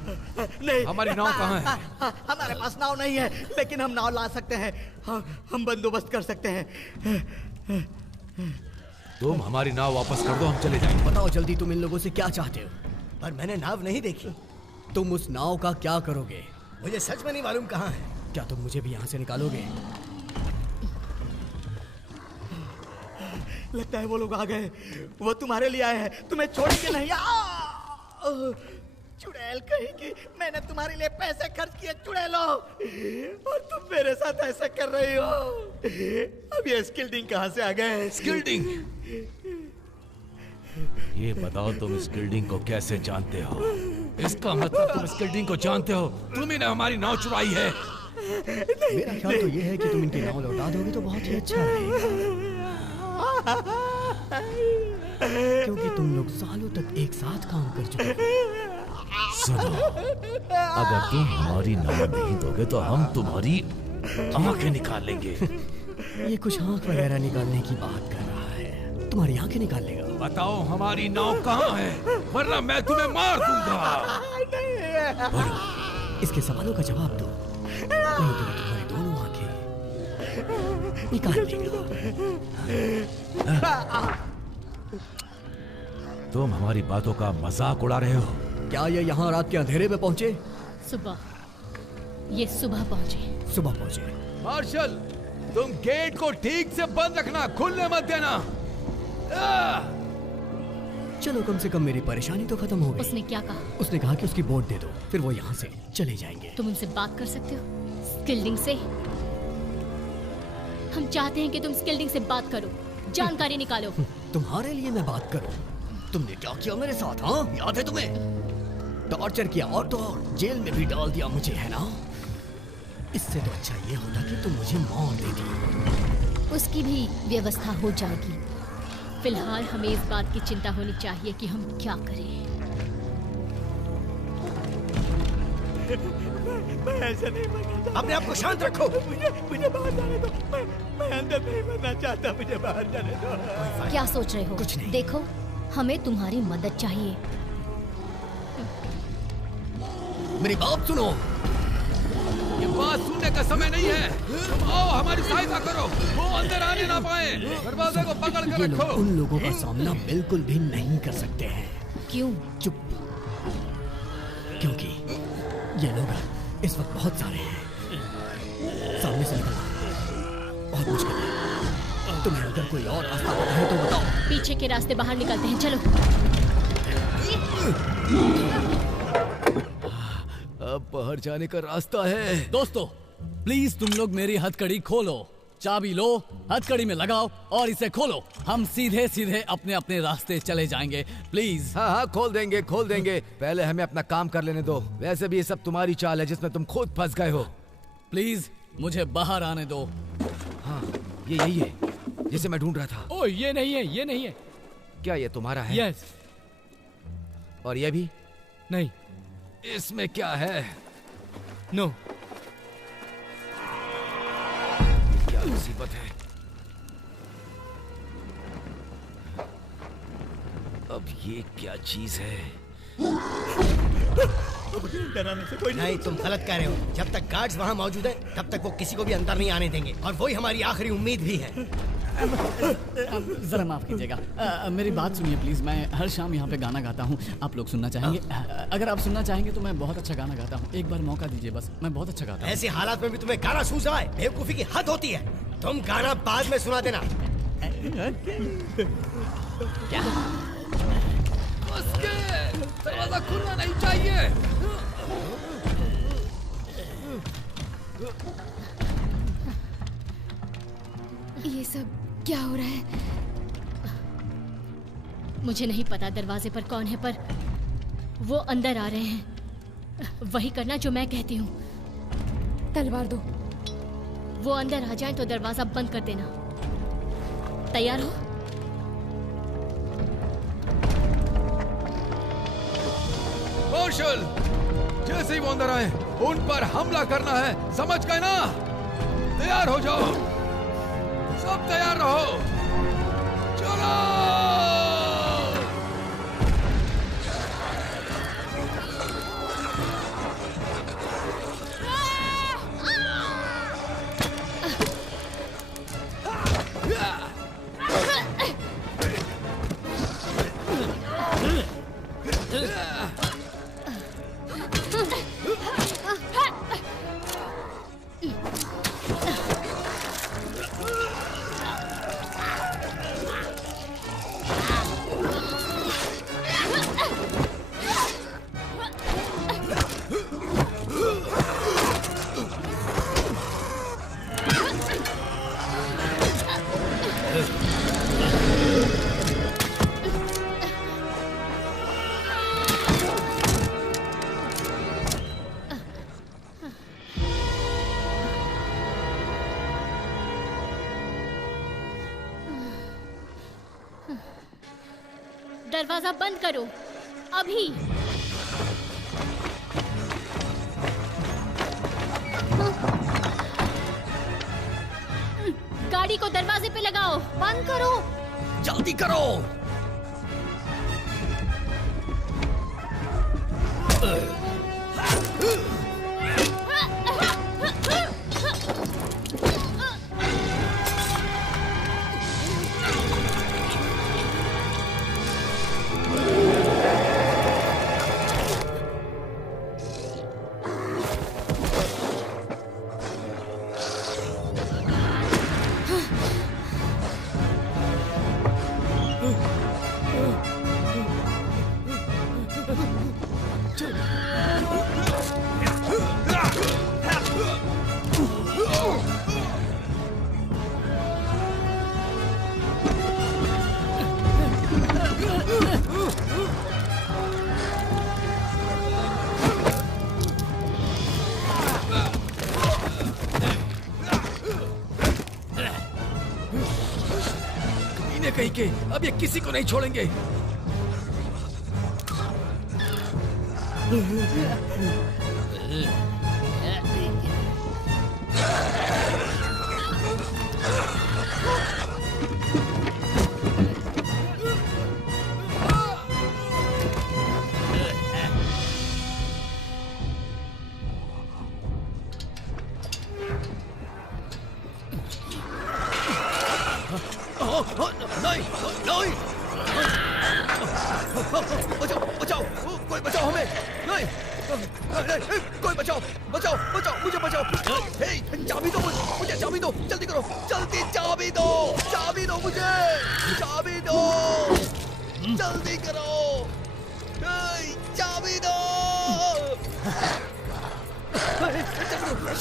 नहीं, हमारी नाव कहाँ है? हमारे पास नाव नहीं है, लेकिन हम नाव ला सकते हैं। हम बंदोबस्त कर सकते हैं। तुम हमारी नाव वापस कर दो, हम चले जाएंगे। बताओ जल्दी, तुम इन लोगों से क्या चाहते हो? पर मैंने नाव नहीं देखी। तुम उस नाव का क्या करोगे? मुझे सच में नहीं मालूम कहाँ है। क्या तुम मुझे भी यहाँ से निकालोगे? लगता है वो लोग आ गए। वो तुम्हारे लिए आए हैं, तुम्हें छोड़ेंगे नहीं। चुड़ैल कहेगी, मैंने तुम्हारे लिए पैसे खर्च किए चुड़ैलो, और तुम मेरे साथ ऐसा कर रही हो। अब ये स्किल्डिंग कहाँ से आ गए? स्किल्डिंग? ये बताओ तुम स्किल्डिंग को कैसे जानते हो? इसका मतलब तुम स्किल्डिंग को जानते हो? तुम ही ने हमारी नाव चुराई है। मेरा ख्याल तो ये है कि तुम इनकी नाव लौटा दोगे तो बहुत ही अच्छा रहेगा, क्योंकि तुम लोग सालों तक एक साथ काम कर चुके हो। सुनो, अगर तुम हमारी नाव नहीं दोगे तो हम तुम्हारी आंखें निकाल लेंगे। ये कुछ आंख वगैरह निकालने की बात कर रहा है, तुम्हारी आंखें निकाल लेगा। बताओ हमारी नाव कहाँ है, वरना मैं तुम्हें मार दूंगा। इसके सवालों का जवाब दो, नहीं तो तुम्हारी दोनों आंखें निकाल लेगा। तुम हमारी बातों का मजाक उड़ा रहे हो। क्या ये यहाँ रात के अंधेरे में पहुंचे? सुबह, ये सुबह पहुंचे। सुबह पहुंचे। मार्शल, तुम गेट को ठीक से बंद रखना, खुलने मत देना। चलो, कम से कम मेरी परेशानी तो खत्म हो गई। उसने क्या कहा? उसने कहा कि उसकी बोट दे दो, फिर वो यहाँ से चले जाएंगे। तुम उनसे बात कर सकते हो स्किल्डिंग से? हम चाहते हैं कि तुम स्किल्डिंग से बात करो, जानकारी निकालो। तुम्हारे लिए मैं बात करूं? तुमने क्या किया मेरे साथ? हाँ, याद है तुम्हें? टॉर्चर किया और तो और जेल में भी डाल दिया मुझे, है ना? इससे तो अच्छा ये होता कि तुम मुझे मार देती। उसकी भी व्यवस्था हो जाएगी। फिलहाल हमें इस बात की चिंता होनी चाहिए कि हम क्या करें। मैं ऐसा नहीं मरना चाहता। अपने आप को शांत रखो। मुझे बाहर जाने दो। मैं अंदर नहीं मरना चाहता, मुझे बाहर जाने दो। क्या सोच रहे हो? कुछ नहीं। देखो, हमें तुम्हारी मदद चाहिए। मेरी बात सुनो। ये बात सुनने का समय नहीं है। तुम आओ, हमारी सहायता करो, वो अंदर आने ना पाए। दरवाजे को पकड़ कर रखो। उन लोगों का सामना बिल्कुल भी नहीं कर सकते हैं। क्यों? चुप, क्योंकि ये लोग इस वक्त बहुत सारे हैं। सामने से निकलना बहुत मुश्किल है। तुम्हें अगर कोई और रास्ता पता है तो बताओ। पीछे के रास्ते बाहर निकलते हैं, चलो। अब बाहर जाने का रास्ता है। दोस्तों, प्लीज तुम लोग मेरी हथकड़ी खोलो। चाबी लो, हथकड़ी में लगाओ और इसे खोलो। हम सीधे सीधे अपने अपने रास्ते चले जाएंगे। प्लीज। हाँ हाँ, खोल देंगे खोल देंगे। पहले हमें अपना काम कर लेने दो। वैसे भी ये सब तुम्हारी चाल है जिसमें तुम खुद फंस गए हो। प्लीज मुझे बाहर आने दो। हाँ, ये यही है जिसे मैं ढूंढ रहा था। ओ, ये नहीं है, ये नहीं है। क्या ये तुम्हारा है? यस। और ये भी नहीं। इसमें क्या है? नो। क्या मुसीबत है? अब ये क्या चीज है? डराने से कोई नहीं, तुम गलत कह रहे हो। जब तक गार्ड्स वहाँ मौजूद है तब तक वो किसी को भी अंदर नहीं आने देंगे, और वही हमारी आखिरी उम्मीद भी है। जरा माफ कीजिएगा, मेरी बात सुनिए प्लीज। मैं हर शाम यहाँ पे गाना गाता हूँ। आप लोग सुनना चाहेंगे? अगर आप सुनना चाहेंगे तो मैं बहुत अच्छा गाना गाता हूँ। एक बार मौका दीजिए बस, मैं बहुत अच्छा गाता हूँ। ऐसे हालात में भी तुम्हें गाना सूझ रहा है? बेवकूफी की हद होती है। तुम गाना बाद में सुना देना। क्या? दरवाजा खुलना नहीं चाहिए। ये सब क्या हो रहा है? मुझे नहीं पता दरवाजे पर कौन है, पर वो अंदर आ रहे हैं। वही करना जो मैं कहती हूँ। तलवार दो। वो अंदर आ जाएं तो दरवाजा बंद कर देना। तैयार हो? मार्शल, जैसे ही वो अंदर आए उन पर हमला करना है, समझ गए ना? तैयार हो जाओ, सब तैयार रहो। चलो। दरवाजा बंद करो अभी। गाड़ी को दरवाजे पे लगाओ। बंद करो, जल्दी करो। कहीं के अब ये किसी को नहीं छोड़ेंगे।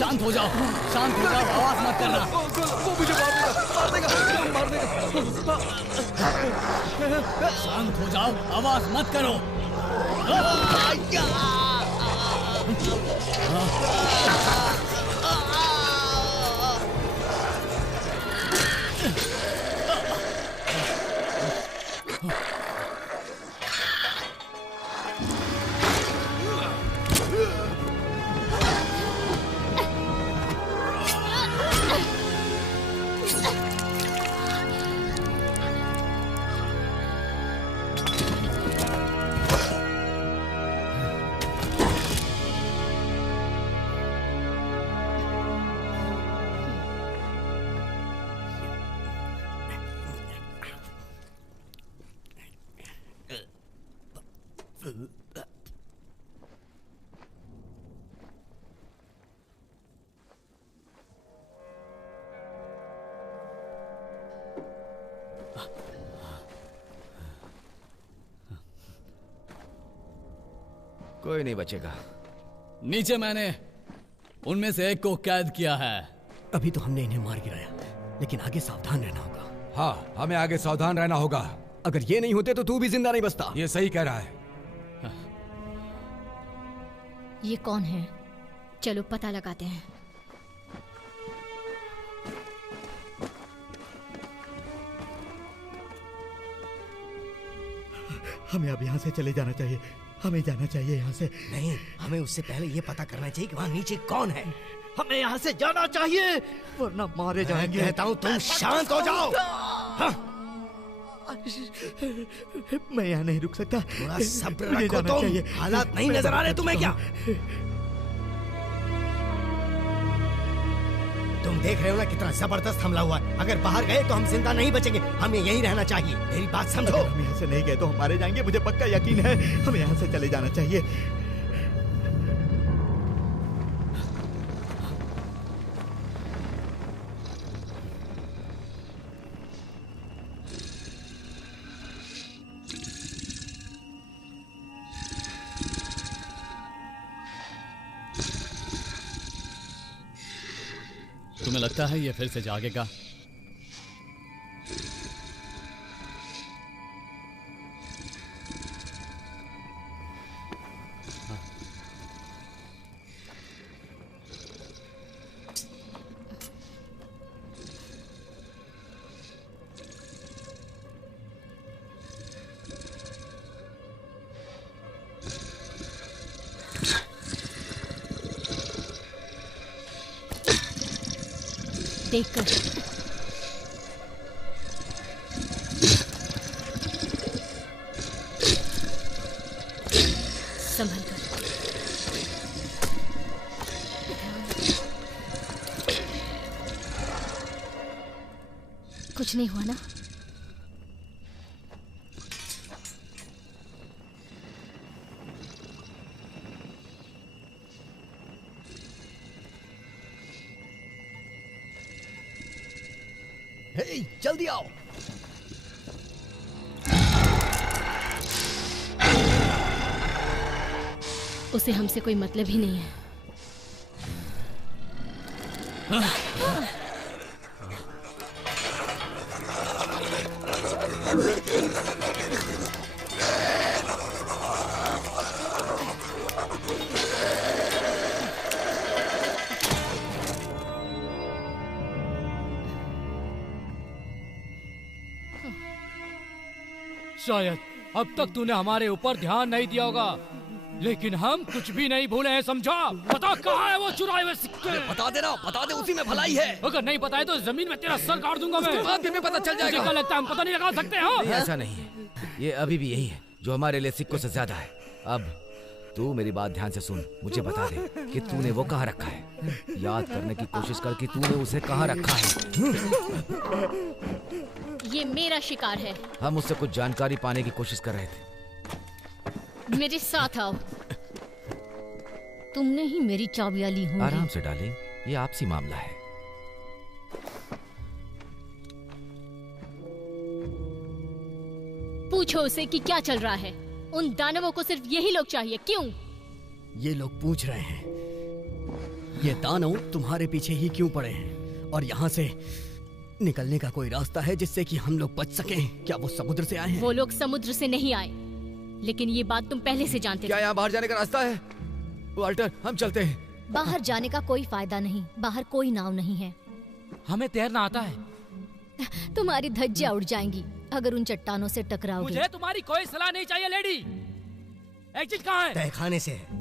शांत हो जाओ, शांत हो जाओ, आवाज मत करना। वो मुझे मार देगा। शांत हो जाओ, आवाज मत करो। कोई नहीं बचेगा। नीचे मैंने उनमें से एक को कैद किया है। अभी तो हमने इन्हें मार गिराया, लेकिन आगे सावधान रहना होगा। हाँ, हमें आगे सावधान रहना होगा। अगर ये नहीं होते तो तू भी जिंदा नहीं बचता। ये सही कह रहा है। ये कौन है? चलो पता लगाते हैं। हमें अब यहाँ से चले जाना चाहिए। हमें जाना चाहिए यहाँ से। नहीं, हमें उससे पहले ये पता करना चाहिए कि वहाँ नीचे कौन है। हमें यहाँ से जाना चाहिए, वरना मारे जाएंगे। कहता हूँ तुम शांत हो जाओ। हाँ। मैं यहाँ नहीं रुक सकता। थोड़ा सब्र रखो तुम। हालात नहीं नजर आ रहे तुम्हें क्या? तुम देख रहे हो ना कितना जबरदस्त हमला हुआ है। अगर बाहर गए तो हम जिंदा नहीं बचेंगे। हमें यहीं रहना चाहिए। मेरी बात समझो। हम यहाँ से नहीं गए तो हम मारे जाएंगे। मुझे पक्का यकीन है। हमें यहाँ से चले जाना चाहिए। तुम्हें लगता है ये फिर से जागेगा? देखकर। संभल कर। कुछ नहीं हुआ ना? हे, जल्दी आओ। उसे हमसे कोई मतलब ही नहीं है। शायद अब तक तूने हमारे ऊपर ध्यान नहीं दिया होगा, लेकिन हम कुछ भी नहीं भूले हैं, समझा? बता कहाँ है वो चुराए हुए सिक्के? बता दे ना, बता दे, उसी में भलाई है। अगर नहीं बताए तो जमीन में तेरा सर काट दूंगा मैं। बाद में पता चल जाएगा। मुझे क्या लगता है हम पता नहीं लगा सकते हो? ऐसा नहीं है, ये अभी भी यही है जो हमारे लिए सिक्कों से ज्यादा है। अब तू मेरी बात ध्यान से सुन, मुझे बता दे कि तूने वो कहाँ रखा है। याद करने की कोशिश कर कि तूने उसे कहाँ रखा है। ये मेरा शिकार है। हम उससे कुछ जानकारी पाने की कोशिश कर रहे थे। मेरे साथ आओ। तुमने ही मेरी चाबियां ली होंगी। आराम से डालें, ये आपसी मामला है। पूछो उसे कि क्या चल रहा है। उन दानवों को सिर्फ यही लोग चाहिए, क्यों? ये लोग पूछ रहे हैं ये दानव तुम्हारे पीछे ही क्यों पड़े हैं, और यहाँ से निकलने का कोई रास्ता है जिससे कि हम लोग बच सकें? क्या वो समुद्र से आए हैं? वो लोग समुद्र से नहीं आए, लेकिन ये बात तुम पहले से जानते थे। क्या यहाँ बाहर जाने का रास्ता है? वाल्टर, हम चलते हैं। बाहर जाने का कोई फायदा नहीं, बाहर कोई नाव नहीं है। हमें तैरना आता है। तुम्हारी धज्जियां उड़ जाएंगी अगर उन चट्टानों से टकराओगे। मुझे तुम्हारी कोई सलाह नहीं चाहिए लेडी। एग्जिट कहाँ है? तहखाने से है।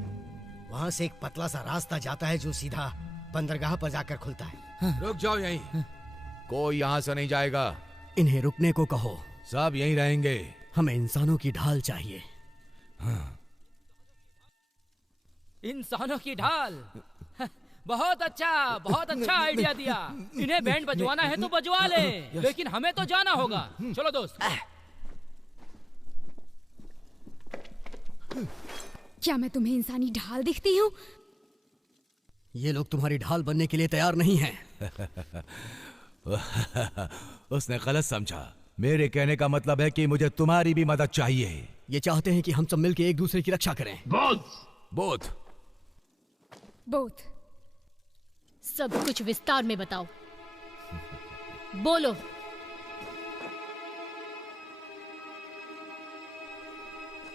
वहाँ से एक पतला सा रास्ता जाता है जो सीधा बंदरगाह पर जाकर खुलता है। रुक जाओ यहीं, कोई यहाँ से नहीं जाएगा। इन्हें रुकने को कहो। सब यहीं रहेंगे। हमें इंसानों की ढाल चाहिए। इंसानों की ढाल? बहुत अच्छा आइडिया दिया। इन्हें बैंड बजवाना है तो बजवा ले, लेकिन हमें तो जाना होगा। चलो दोस्त। क्या मैं तुम्हें इंसानी ढाल दिखती हूँ? ये लोग तुम्हारी ढाल बनने के लिए तैयार नहीं हैं। उसने गलत समझा। मेरे कहने का मतलब है कि मुझे तुम्हारी भी मदद चाहिए। ये चाहते हैं कि हम सब मिलकर एक दूसरे की रक्षा करें। बोध सब कुछ विस्तार में बताओ। बोलो।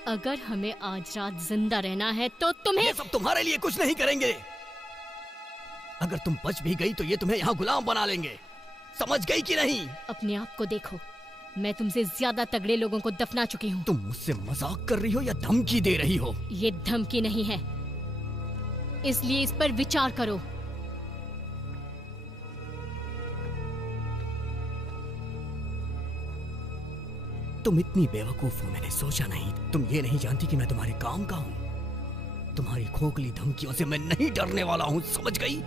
अगर हमें आज रात जिंदा रहना है तो तुम्हें। ये सब तुम्हारे लिए कुछ नहीं करेंगे। अगर तुम बच भी गई तो ये तुम्हें यहाँ गुलाम बना लेंगे। समझ गई कि नहीं? अपने आप को देखो, मैं तुमसे ज्यादा तगड़े लोगों को दफना चुकी हूँ। तुम मुझसे मजाक कर रही हो या धमकी दे रही हो? ये धमकी नहीं है, इसलिए इस पर विचार करो। तुम इतनी बेवकूफ हो, मैंने सोचा नहीं। तुम ये नहीं जानती कि मैं तुम्हारे काम का हूँ। तुम्हारी खोखली धमकियों से मैं नहीं डरने वाला हूँ, समझ गई?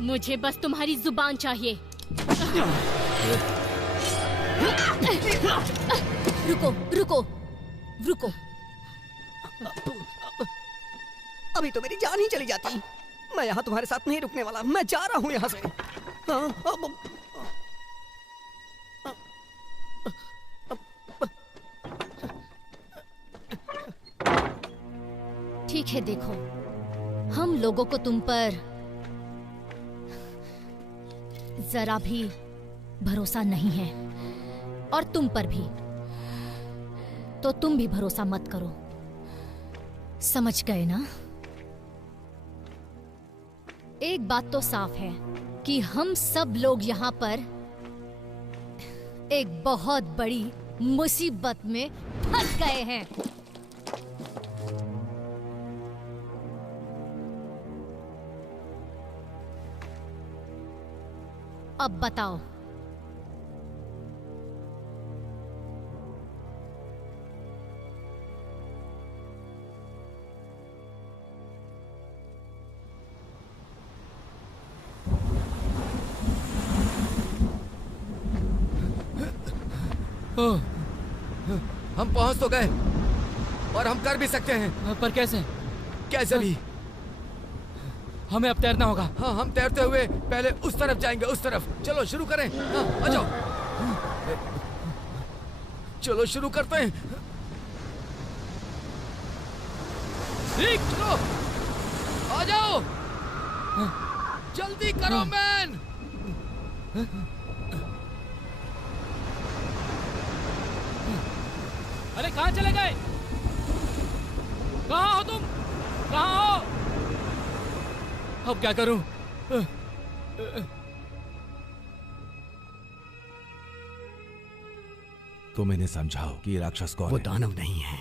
मुझे बस तुम्हारी जुबान चाहिए। रुको। अभी तो मेरी जान ही चली जाती। मैं यहाँ तुम्हारे साथ नहीं रुकने वाला। मैं जा रहा हूँ यहाँ से। ठीक है, देखो, हम लोगों को तुम पर जरा भी भरोसा नहीं है, और तुम पर भी। तो तुम भी भरोसा मत करो, समझ गए ना? एक बात तो साफ है कि हम सब लोग यहाँ पर एक बहुत बड़ी मुसीबत में फंस गए हैं। अब बताओ। हम पहुंच तो गए और हम कर भी सकते हैं, पर कैसे? कैसे भी। हमें अब तैरना होगा। हाँ, हम तैरते हुए पहले उस तरफ जाएंगे, उस तरफ। चलो शुरू करें। हाँ, आ जाओ। चलो शुरू करते हैं। ठीक, चलो आ जाओ। जल्दी करो मैन। अरे कहाँ चले गए? कहाँ हो तुम? कहाँ हो? अब क्या करूं? तुम इन्हें समझाओ कि राक्षस कौन है। वो दानव नहीं है,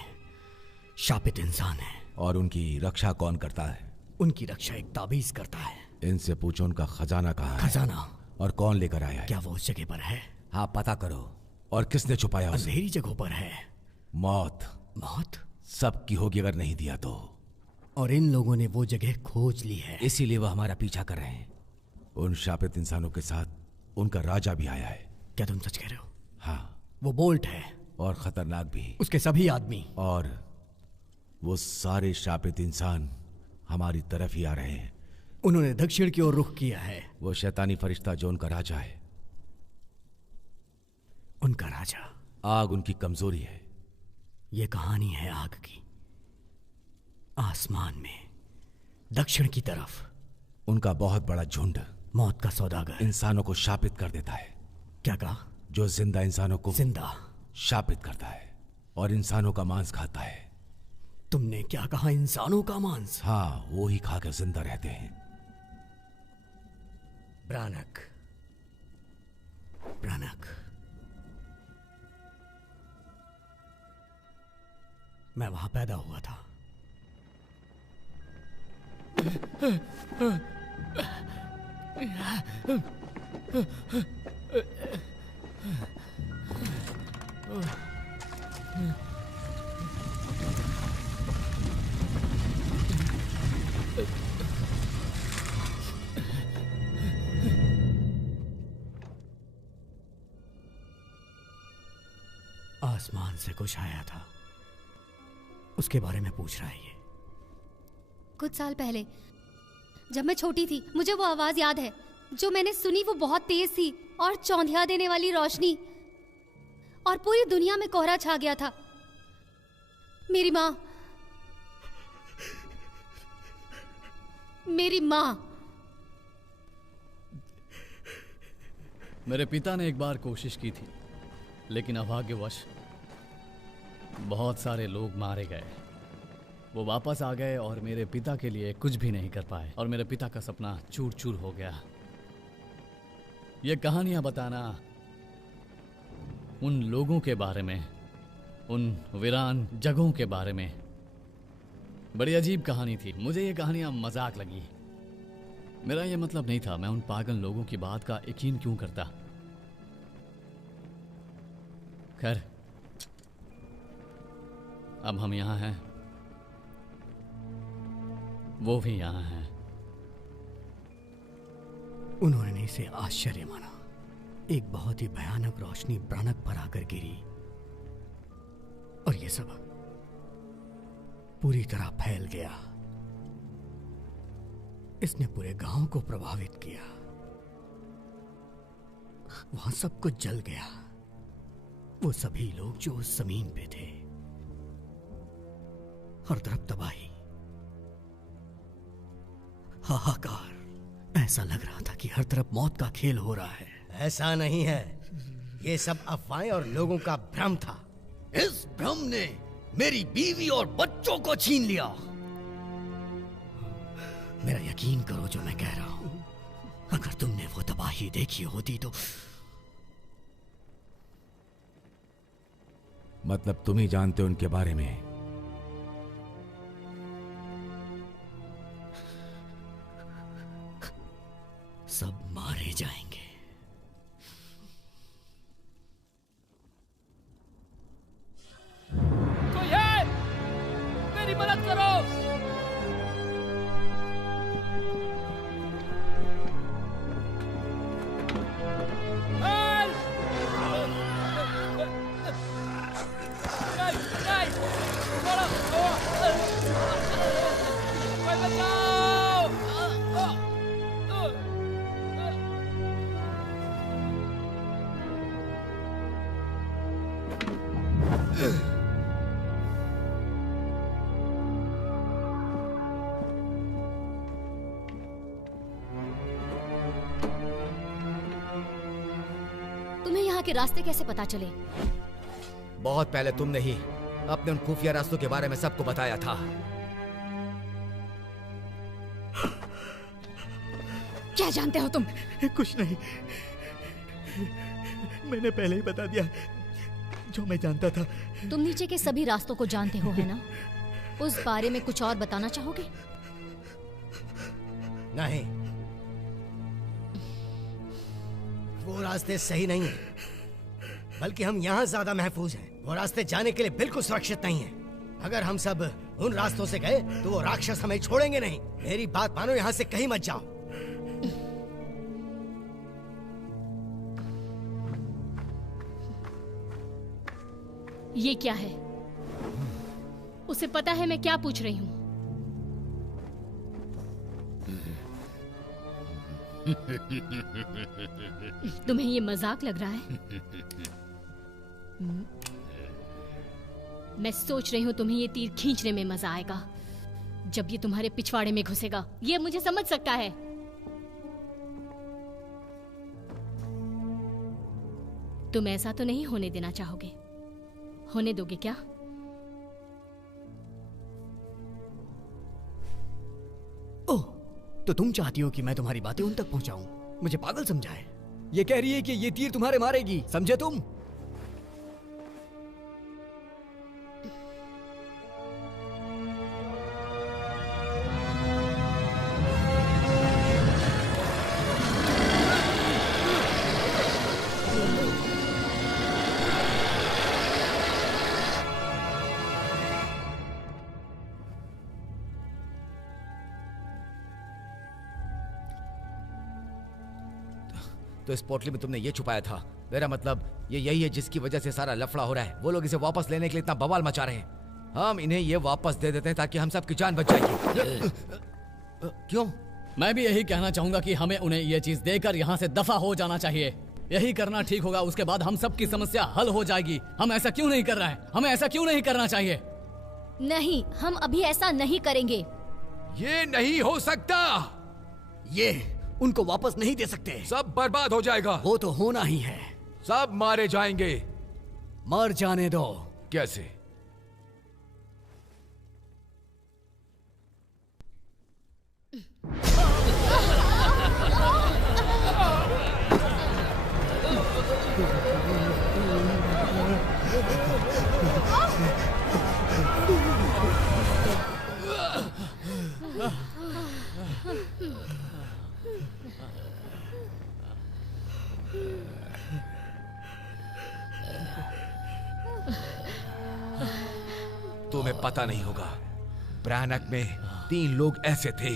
शापित इंसान है। और उनकी रक्षा कौन करता है? उनकी रक्षा एक ताबीज करता है। इनसे पूछो उनका खजाना कहाँ है। खजाना? और कौन लेकर आया है? क्या वो उस जगह पर है? हाँ, पता करो। और किसने छुपाया उसे? अंधेरी जगहों पर है। मौत। मौत सबकी होगी अगर नहीं दिया तो। और इन लोगों ने वो जगह खोज ली है, इसीलिए वो हमारा पीछा कर रहे हैं। उन शापित इंसानों के साथ उनका राजा भी आया है। क्या तुम सच कह रहे हो? हाँ। वो बोल्ट है। और खतरनाक भी। उसके सभी आदमी। और वो सारे शापित इंसान हमारी तरफ ही आ रहे हैं। उन्होंने दक्षिण की ओर रुख किया है। वो शैतानी फरिश्ता जो उनका राजा है। उनका राजा। आग उनकी कमजोरी है। ये कहानी है आग की। आसमान में दक्षिण की तरफ उनका बहुत बड़ा झुंड, मौत का सौदागर, इंसानों को शापित कर देता है। क्या कहा? जो जिंदा इंसानों को जिंदा शापित करता है और इंसानों का मांस खाता है। तुमने क्या कहा? इंसानों का मांस? हाँ, वो ही खाकर जिंदा रहते हैं। ब्रानक, ब्रानक, मैं वहां पैदा हुआ था। आसमान से कुछ आया था, उसके बारे में पूछ रहा है ये। कुछ साल पहले जब मैं छोटी थी, मुझे वो आवाज याद है जो मैंने सुनी। वो बहुत तेज थी और चौंधिया देने वाली रोशनी, और पूरी दुनिया में कोहरा छा गया था। मेरी माँ, मेरी माँ। मेरे पिता ने एक बार कोशिश की थी, लेकिन अभाग्यवश बहुत सारे लोग मारे गए। वो वापस आ गए और मेरे पिता के लिए कुछ भी नहीं कर पाए, और मेरे पिता का सपना चूर चूर हो गया। ये कहानियां बताना उन लोगों के बारे में, उन वीरान जगहों के बारे में, बड़ी अजीब कहानी थी। मुझे ये कहानियां मजाक लगी। मेरा ये मतलब नहीं था। मैं उन पागल लोगों की बात का यकीन क्यों करता। खैर, अब हम यहां हैं, वो भी यहां हैं। उन्होंने इसे आश्चर्य माना। एक बहुत ही भयानक रोशनी ब्रानक पर आकर गिरी, और ये सब पूरी तरह फैल गया। इसने पूरे गांव को प्रभावित किया। वहां सब कुछ जल गया। वो सभी लोग जो उस जमीन पे थे। हर तरफ तबाही, हाहाकार। ऐसा लग रहा था कि हर तरफ मौत का खेल हो रहा है। ऐसा नहीं है, ये सब अफवाहें और लोगों का भ्रम था। इस भ्रम ने मेरी बीवी और बच्चों को छीन लिया। मेरा यकीन करो जो मैं कह रहा हूं। अगर तुमने वो तबाही देखी होती तो। मतलब तुम ही जानते हो उनके बारे में। सब मारे जाएंगे। तुम्हें यहाँ के रास्ते कैसे पता चले? बहुत पहले तुमने ही अपने उन खुफिया रास्तों के बारे में सबको बताया था। क्या जानते हो तुम? कुछ नहीं, मैंने पहले ही बता दिया जो मैं जानता था। तुम नीचे के सभी रास्तों को जानते हो, है ना? उस बारे में कुछ और बताना चाहोगे? नहीं, वो रास्ते सही नहीं है, बल्कि हम यहाँ ज्यादा महफूज हैं। वो रास्ते जाने के लिए बिल्कुल सुरक्षित नहीं है। अगर हम सब उन रास्तों से गए तो वो राक्षस हमें छोड़ेंगे नहीं। मेरी बात मानो, यहाँ से कहीं मत जाओ। ये क्या है? उसे पता है मैं क्या पूछ रही हूँ? तुम्हें ये मजाक लग रहा है? मैं सोच रही हूँ तुम्हें ये तीर खींचने में मजा आएगा जब ये तुम्हारे पिछवाड़े में घुसेगा। ये मुझे समझ सकता है। तुम ऐसा तो नहीं होने देना चाहोगे? होने दोगे क्या? ओह, तो तुम चाहती हो कि मैं तुम्हारी बातें उन तक पहुंचाऊं? मुझे पागल समझाए? ये कह रही है कि ये तीर तुम्हारे मारेगी, समझे तुम? तो इस पोटली में तुमने ये छुपाया था। मेरा मतलब ये यही है जिसकी वजह से सारा लफड़ा हो रहा है। वो लोग इसे वापस लेने के लिए इतना बवाल मचा रहे हैं। हम इन्हें ये वापस दे देते हैं ताकि हम सब की जान बच जाएगी। क्यों? मैं भी यही कहना चाहूंगा कि हमें उन्हें ये चीज देकर यहाँ से दफा हो जाना चाहिए। यही करना ठीक होगा। उसके बाद हम सब की समस्या हल हो जाएगी। हम ऐसा क्यों नहीं कर रहे हैं? हमें ऐसा क्यों नहीं करना चाहिए? नहीं, हम अभी ऐसा नहीं करेंगे। ये नहीं हो सकता। ये उनको वापस नहीं दे सकते। सब बर्बाद हो जाएगा। वो तो होना ही है। सब मारे जाएंगे। मर जाने दो। कैसे? तुम्हें पता नहीं होगा, ब्रैनक में 3 लोग ऐसे थे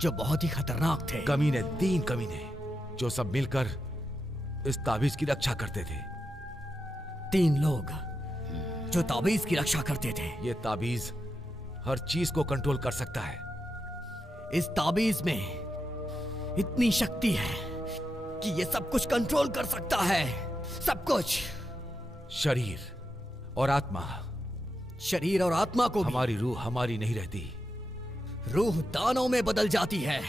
जो बहुत ही खतरनाक थे। कमीने, 3 कमीने जो सब मिलकर इस ताबीज की रक्षा करते थे। 3 लोग जो ताबीज की रक्षा करते थे। ये ताबीज हर चीज को कंट्रोल कर सकता है। इस ताबीज में इतनी शक्ति है कि ये सब कुछ कंट्रोल कर सकता है। सब कुछ। शरीर और आत्मा। शरीर और आत्मा को भी। हमारी रूह हमारी नहीं रहती। रूह दानों में बदल जाती है।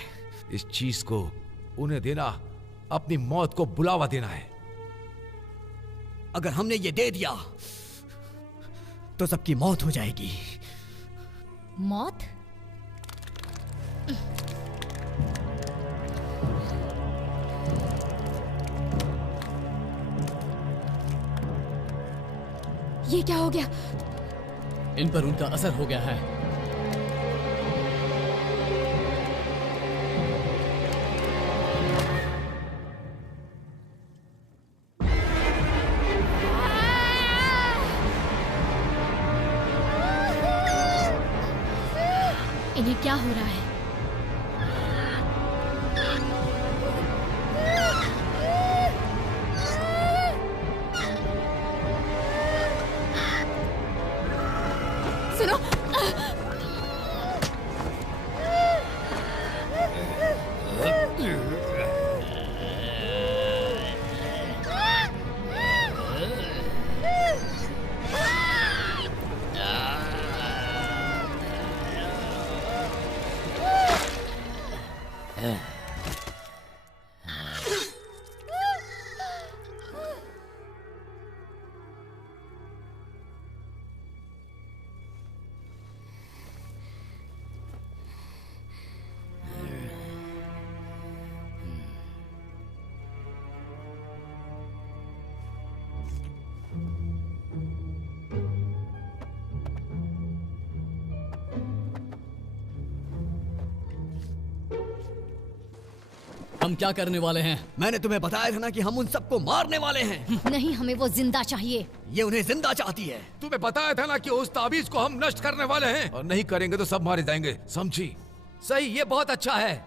इस चीज को उन्हें देना अपनी मौत को बुलावा देना है। अगर हमने ये दे दिया तो सबकी मौत हो जाएगी। मौत? ये क्या हो गया? इन पर उनका असर हो गया है। इन्हें क्या हो रहा है? सुनो, हम क्या करने वाले हैं? मैंने तुम्हें बताया था ना कि हम उन सबको मारने वाले हैं। नहीं, हमें वो जिंदा चाहिए। ये उन्हें जिंदा चाहती है। तुम्हें बताया था ना कि उस ताबीज को हम नष्ट करने वाले हैं, और नहीं करेंगे तो सब मारे जाएंगे, समझी? सही, ये बहुत अच्छा है।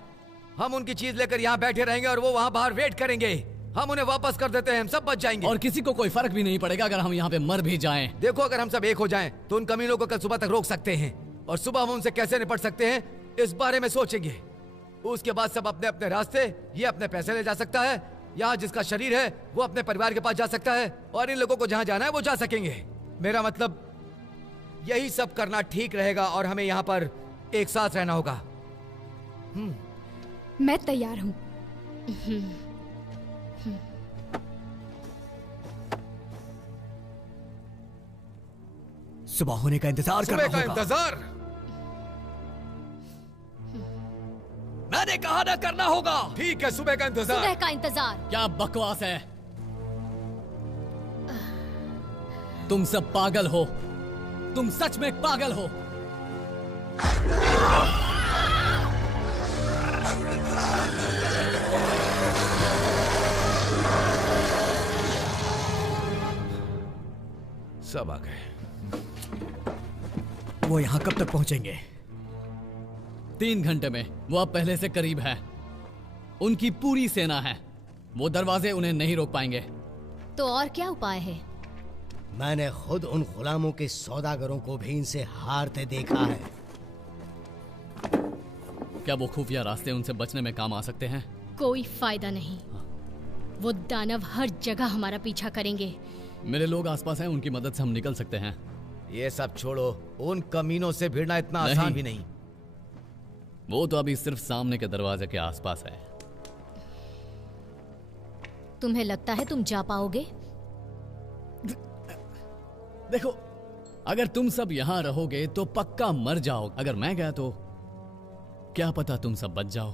हम उनकी चीज लेकर यहाँ बैठे रहेंगे और वो वहाँ बाहर वेट करेंगे। हम उन्हें वापस कर देते हैं, हम सब बच जाएंगे। और किसी को कोई फर्क भी नहीं पड़ेगा अगर हम यहाँ पे मर भी जाएं। देखो, अगर हम सब एक हो जाएं, तो उन कमीनों को कल सुबह तक रोक सकते हैं, और सुबह हम उनसे कैसे निपट सकते हैं इस बारे में सोचेंगे। उसके बाद सब अपने अपने रास्ते, ये अपने पैसे ले जा सकता है, यहाँ जिसका शरीर है वो अपने परिवार के पास जा सकता है, और इन लोगों को जहाँ जाना है वो जा सकेंगे। मेरा मतलब यही सब करना ठीक रहेगा, और हमें यहाँ पर एक साथ रहना होगा। मैं तैयार हूँ। सुबह होने का इंतजार करना होगा। इंतजार? मैंने कहा ना करना होगा। ठीक है, सुबह का इंतजार। सुबह का इंतजार? क्या बकवास है। तुम सब पागल हो, तुम सच में पागल हो। सब आ गए। वो यहाँ कब तक पहुंचेंगे? 3 घंटे में। वो अब पहले से करीब है। उनकी पूरी सेना है, वो दरवाजे उन्हें नहीं रोक पाएंगे। तो और क्या उपाय है? मैंने खुद उन गुलामों के सौदागरों को भी इनसे हारते देखा है। क्या वो खुफिया रास्ते उनसे बचने में काम आ सकते हैं? कोई फायदा नहीं। वो दानव हर जगह हमारा पीछा करेंगे। मेरे लोग आसपास हैं, उनकी मदद से हम निकल सकते हैं। ये सब छोड़ो, उन कमीनों से भिड़ना इतना आसान भी नहीं। वो तो अभी सिर्फ सामने के दरवाजे के आसपास है। तुम्हें लगता है तुम जा पाओगे? देखो, अगर तुम सब यहाँ रहोगे तो पक्का मर जाओ। अगर मैं गया तो क्या पता तुम सब बच जाओ।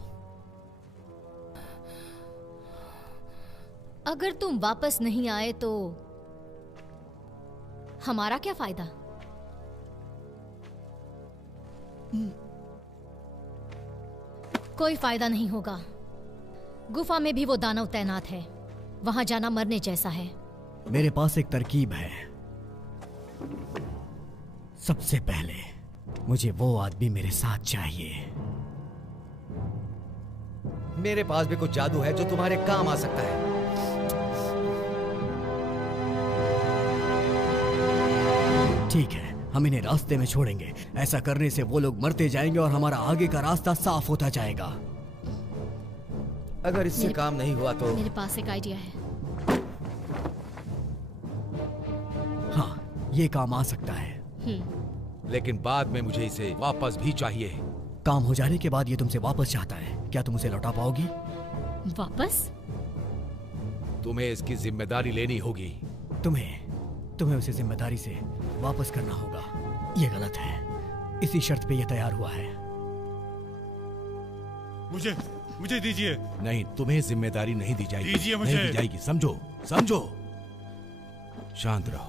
अगर तुम वापस नहीं आए तो हमारा क्या फायदा? कोई फायदा नहीं होगा। गुफा में भी वो दानव तैनात है, वहां जाना मरने जैसा है। मेरे पास एक तरकीब है। सबसे पहले मुझे वो आदमी मेरे साथ चाहिए। मेरे पास भी कुछ जादू है जो तुम्हारे काम आ सकता है। ठीक है, हम इन्हें रास्ते में छोड़ेंगे। ऐसा करने से वो लोग मरते जाएंगे और हमारा आगे का रास्ता साफ होता जाएगा। अगर इससे काम नहीं हुआ तो मेरे पास एक आइडिया है। हाँ, ये काम आ सकता है। लेकिन बाद में मुझे इसे वापस भी चाहिए। काम हो जाने के बाद ये तुमसे वापस चाहता है। क्या तुम उसे लौटा पाओगी? वापस? तुम्हें इसकी जिम्मेदारी लेनी होगी। तुम्हें उसे जिम्मेदारी से वापस करना होगा। ये गलत है। इसी शर्त पे ये तैयार हुआ है। मुझे दीजिए। नहीं, तुम्हें जिम्मेदारी नहीं दी जाएगी। दीजिए मुझे। नहीं दी जाएगी, समझो समझो। शांत रहो।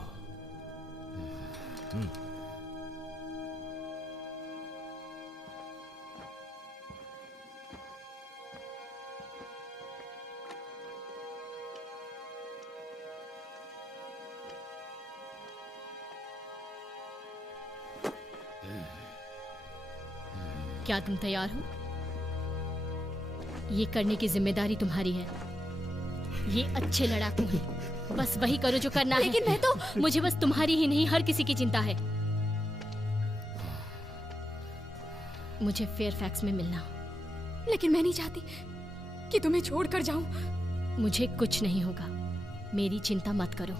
क्या तुम तैयार हो? ये करने की जिम्मेदारी तुम्हारी है। ये अच्छे लड़ाकू हैं। बस वही करो जो करना है। लेकिन मैं तो मुझे बस तुम्हारी ही नहीं, हर किसी की चिंता है। मुझे फेयरफैक्स में मिलना। लेकिन मैं नहीं चाहती कि तुम्हें छोड़कर जाऊं। मुझे कुछ नहीं होगा, मेरी चिंता मत करो।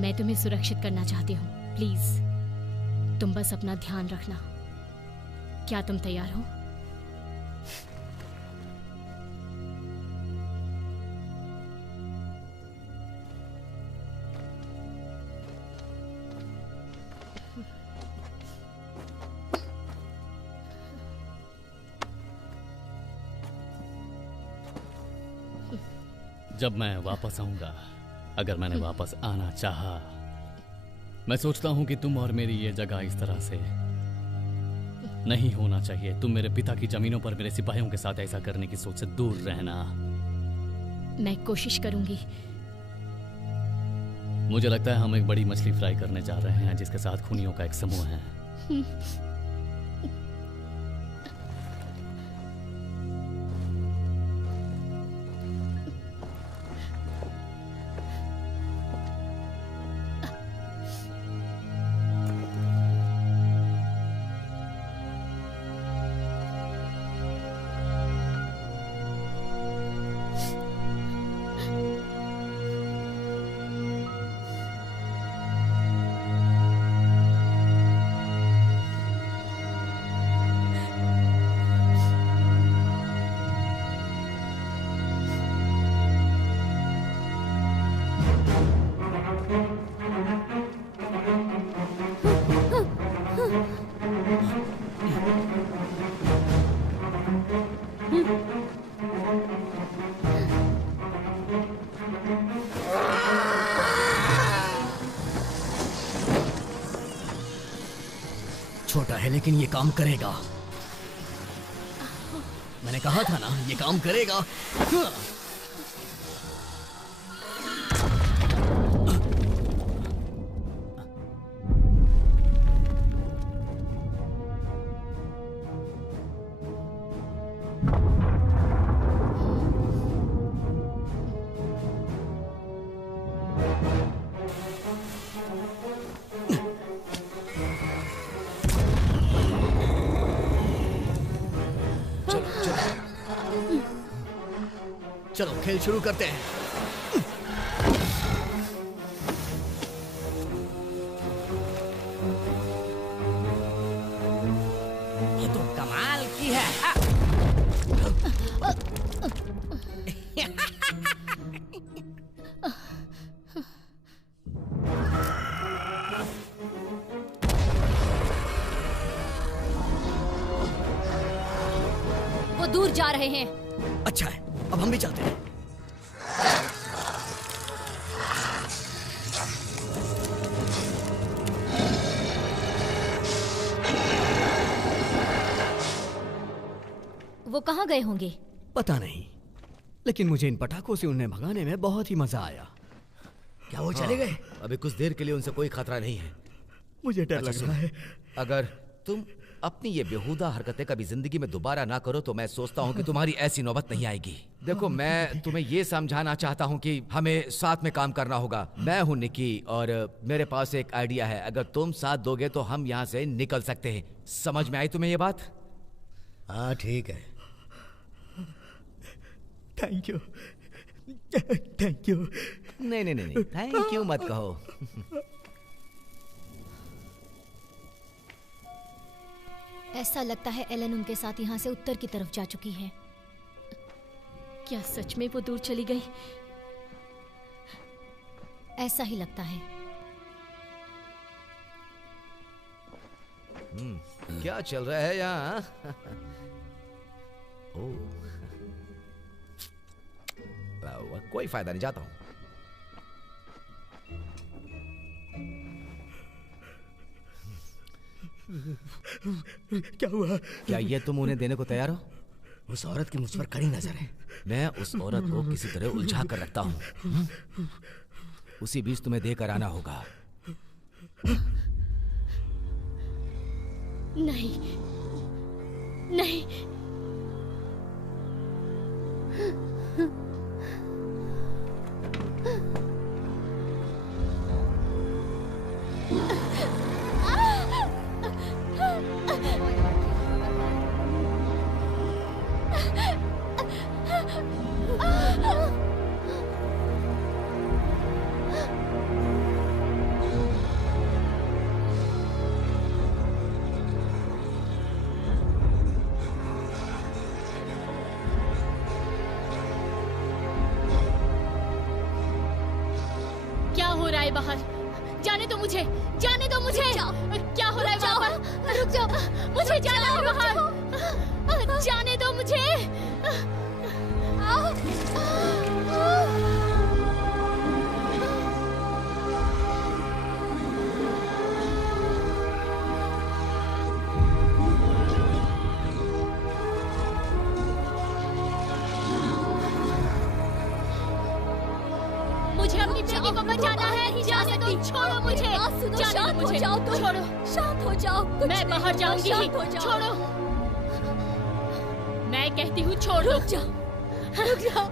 मैं तुम्हें सुरक्षित करना चाहती हूँ। प्लीज तुम बस अपना ध्यान रखना। क्या तुम तैयार हो? जब मैं वापस आऊंगा, अगर मैंने वापस आना चाहा, मैं सोचता हूं कि तुम और मेरी ये जगह इस तरह से नहीं होना चाहिए। तुम मेरे पिता की जमीनों पर मेरे सिपाहियों के साथ ऐसा करने की सोच से दूर रहना। मैं कोशिश करूंगी। मुझे लगता है हम एक बड़ी मछली फ्राई करने जा रहे हैं जिसके साथ खूनियों का एक समूह है। छोटा है लेकिन ये काम करेगा। मैंने कहा था ना ये काम करेगा। चलो खेल शुरू करते हैं। ये तो कमाल की है। वो दूर जा रहे हैं। अच्छा है, अब हम भी चलते हैं। वो कहाँ गए होंगे? पता नहीं, लेकिन मुझे इन पटाखों से उन्हें भगाने में बहुत ही मजा आया। क्या वो चले गए? अभी कुछ देर के लिए उनसे कोई खतरा नहीं है। मुझे डर लग रहा है। अगर तुम अपनी ये बेहुदा हरकतें कभी जिंदगी में दोबारा ना करो तो मैं सोचता हूँ कि तुम्हारी ऐसी नौबत नहीं आएगी। देखो, मैं तुम्हें ये समझाना चाहता हूँ कि हमें साथ में काम करना होगा। मैं हूँ निकी और मेरे पास एक आइडिया है। अगर तुम साथ दोगे तो हम यहाँ से निकल सकते हैं। समझ में आई तुम्हें ये बात? हाँ ठीक है। Thank you, thank you. नहीं नहीं नहीं, थैंक यू मत कहो। ऐसा लगता है एलन उनके साथ यहाँ से उत्तर की तरफ जा चुकी है। क्या सच में वो दूर चली गई? ऐसा ही लगता है। क्या चल रहा है यहाँ? कोई फायदा नहीं, जाता हूँ। क्या हुआ? क्या ये तुम उन्हें देने को तैयार हो? उस औरत की मुझ पर कड़ी नजर है। मैं उस औरत को किसी तरह उलझा कर रखता हूँ। उसी बीच तुम्हें देकर आना होगा। नहीं नहीं, क्या हो रहा है बाहर? जाने दो मुझे, जाने दो मुझे। क्या हो रहा है बाहर? रुक जाओ, मुझे जाना है बाहर। जाने दो मुझे। बचाना है जाने दो, छोड़ो मुझे, शांत हो जाओ तुम, छोड़ो, शांत हो जाओ, मैं बाहर जाऊंगी, छोड़ो, मैं कहती हूँ छोड़ो, रुक जाओ, रुक जाओ,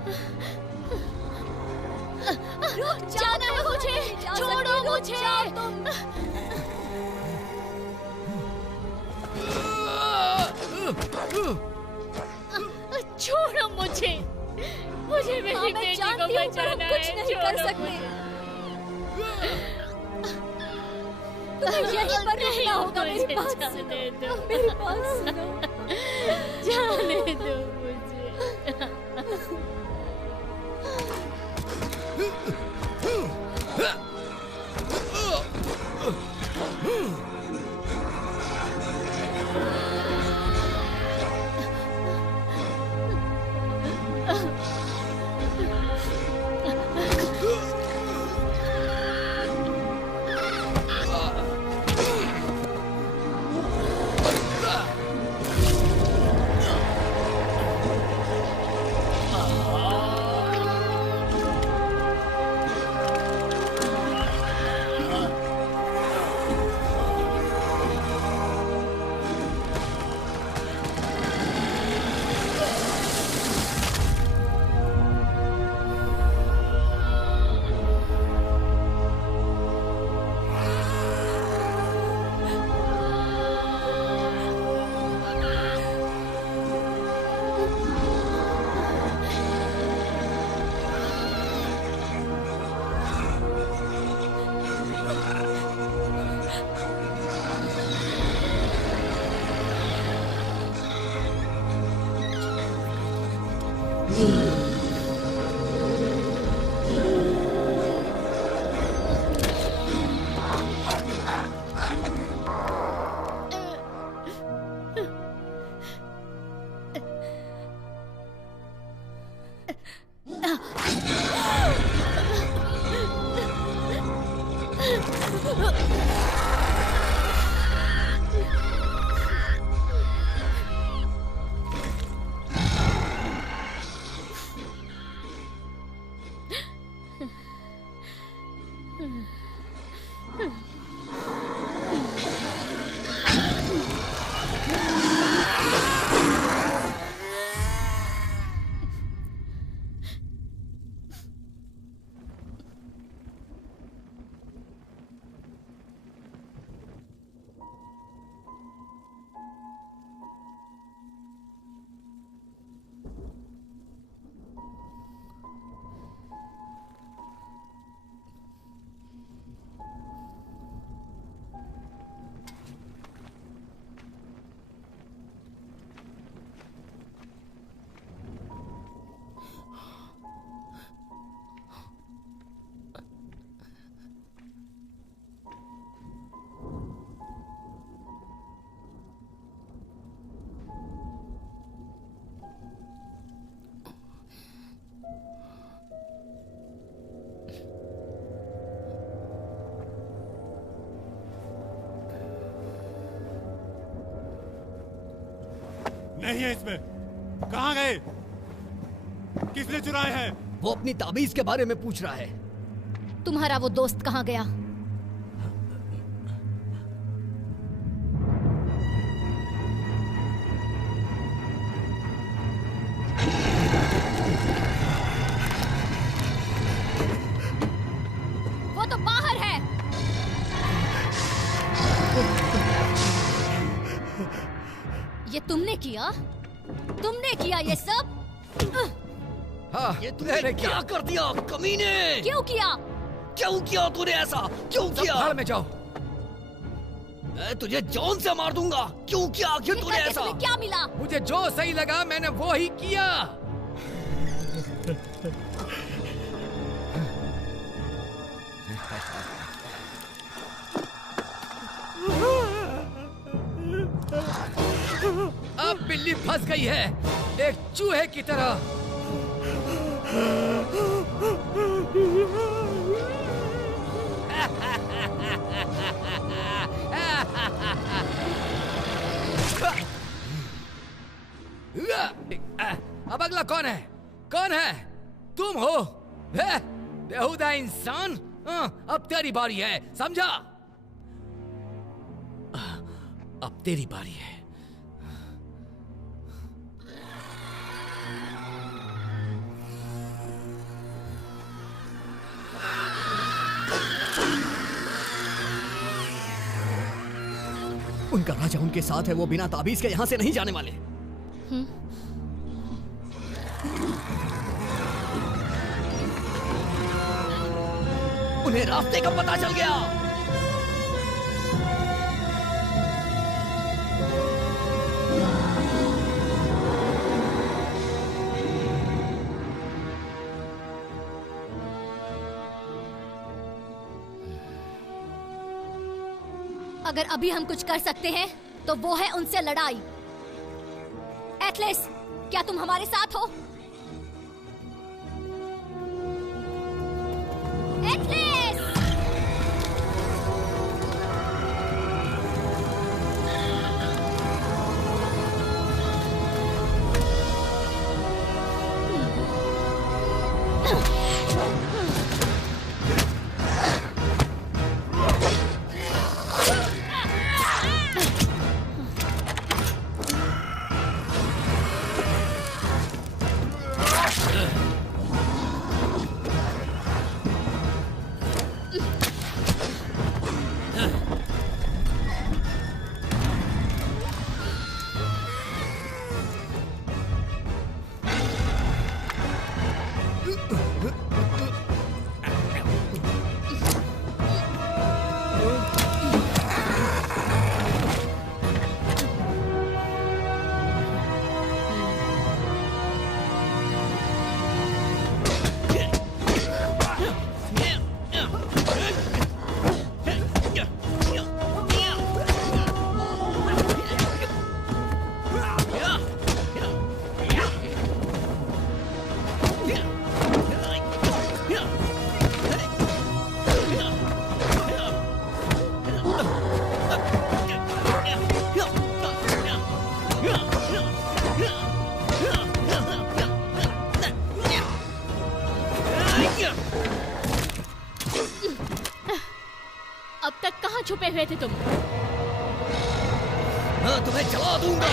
जाना है मुझे, छोड़ो मुझे, छोड़ो मुझे, मुझे मेरी बेटी को बचाना है, कुछ नहीं कर सकते, तुम्हें यहीं पर रहना होगा, मेरी बात सुनो, मेरी बात सुनो, जाने दो मुझे। नहीं है इसमें। कहाँ गए? किसने चुराए हैं? वो अपनी ताबीज के बारे में पूछ रहा है। तुम्हारा वो दोस्त कहाँ गया? वो तो बाहर है। ये तुमने किया? तुमने किया ये सब? हाँ, ये तूने क्या कर दिया कमीने? क्यों किया? क्यों किया तूने ऐसा? क्यों किया? भाड़ में जाओ। मैं तुझे जान से मार दूंगा। क्यों किया आखिर तूने ऐसा? तुम्हें क्या मिला? मुझे जो सही लगा मैंने वो ही किया। अब बिल्ली फंस गई है एक चूहे की तरह। अब अगला कौन है? कौन है? तुम हो? बेहुदा इंसान, अब तेरी बारी है, समझा? अब तेरी बारी है। उनका राजा उनके साथ है, वो बिना ताबीज के यहाँ से नहीं जाने वाले। उन्हें रास्ते का पता चल गया। अगर अभी हम कुछ कर सकते हैं तो वो है उनसे लड़ाई। एटलिस, क्या तुम हमारे साथ हो? एटलिस! अब तक कहाँ छुपे हुए थे तुम? मैं तुम्हें जला दूंगा।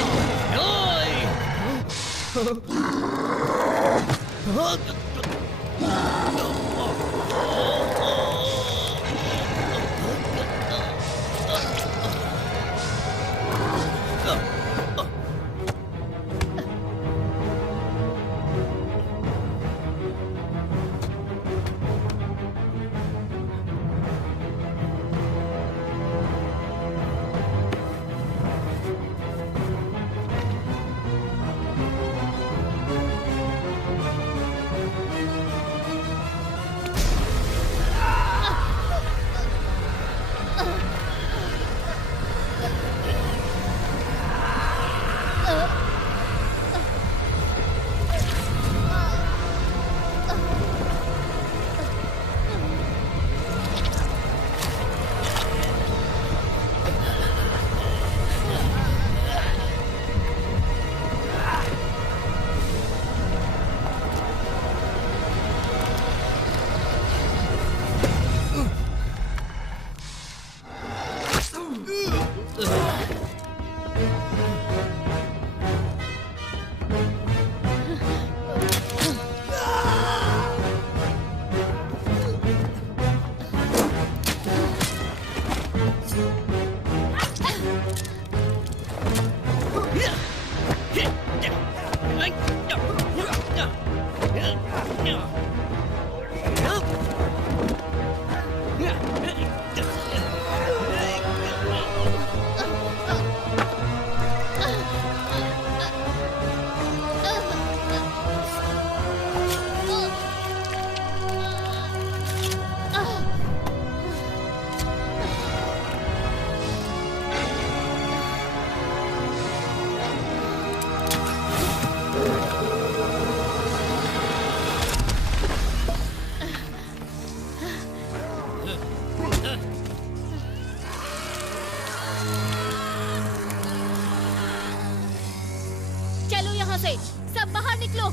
से सब बाहर निकलो।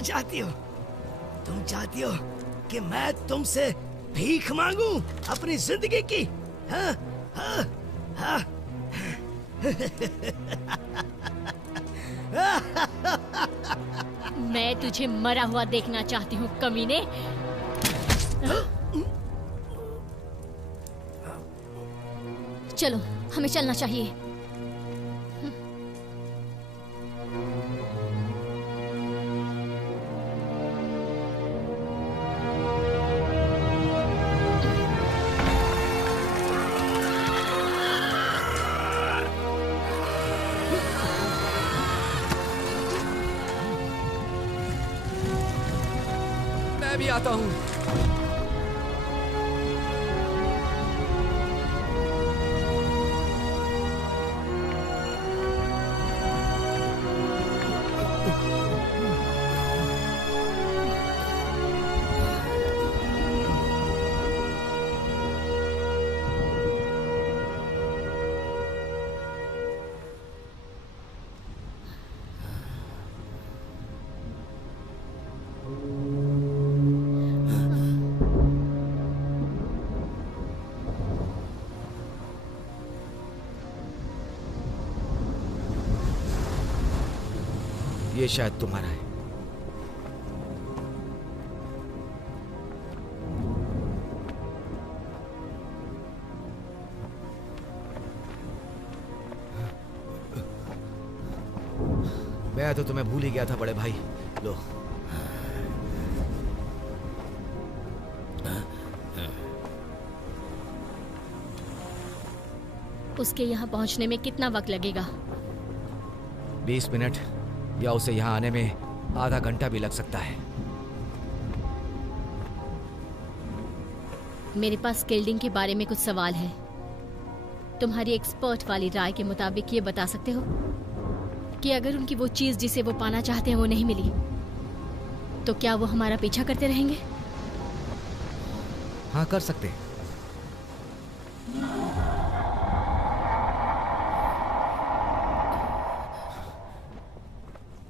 क्या चाहती हो? तुम चाहती हो कि मैं तुमसे भीख मांगूं अपनी जिंदगी की? हाँ? हाँ? हाँ? मैं तुझे मरा हुआ देखना चाहती हूँ कमीने। चलो, हमें चलना चाहिए। मैं भी आता हूँ। ये शायद तुम्हारा है। मैं तो तुम्हें भूल ही गया था बड़े भाई। लो। उसके यहाँ पहुँचने में कितना वक्त लगेगा? 20 मिनट या उसे यहाँ आने में आधा घंटा भी लग सकता है। मेरे पास स्किल्डिंग के बारे में कुछ सवाल है। तुम्हारी एक्सपर्ट वाली राय के मुताबिक ये बता सकते हो कि अगर उनकी वो चीज जिसे वो पाना चाहते हैं वो नहीं मिली तो क्या वो हमारा पीछा करते रहेंगे? हाँ, कर सकते हैं।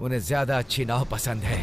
उन्हें ज्यादा अच्छी नाव पसंद है।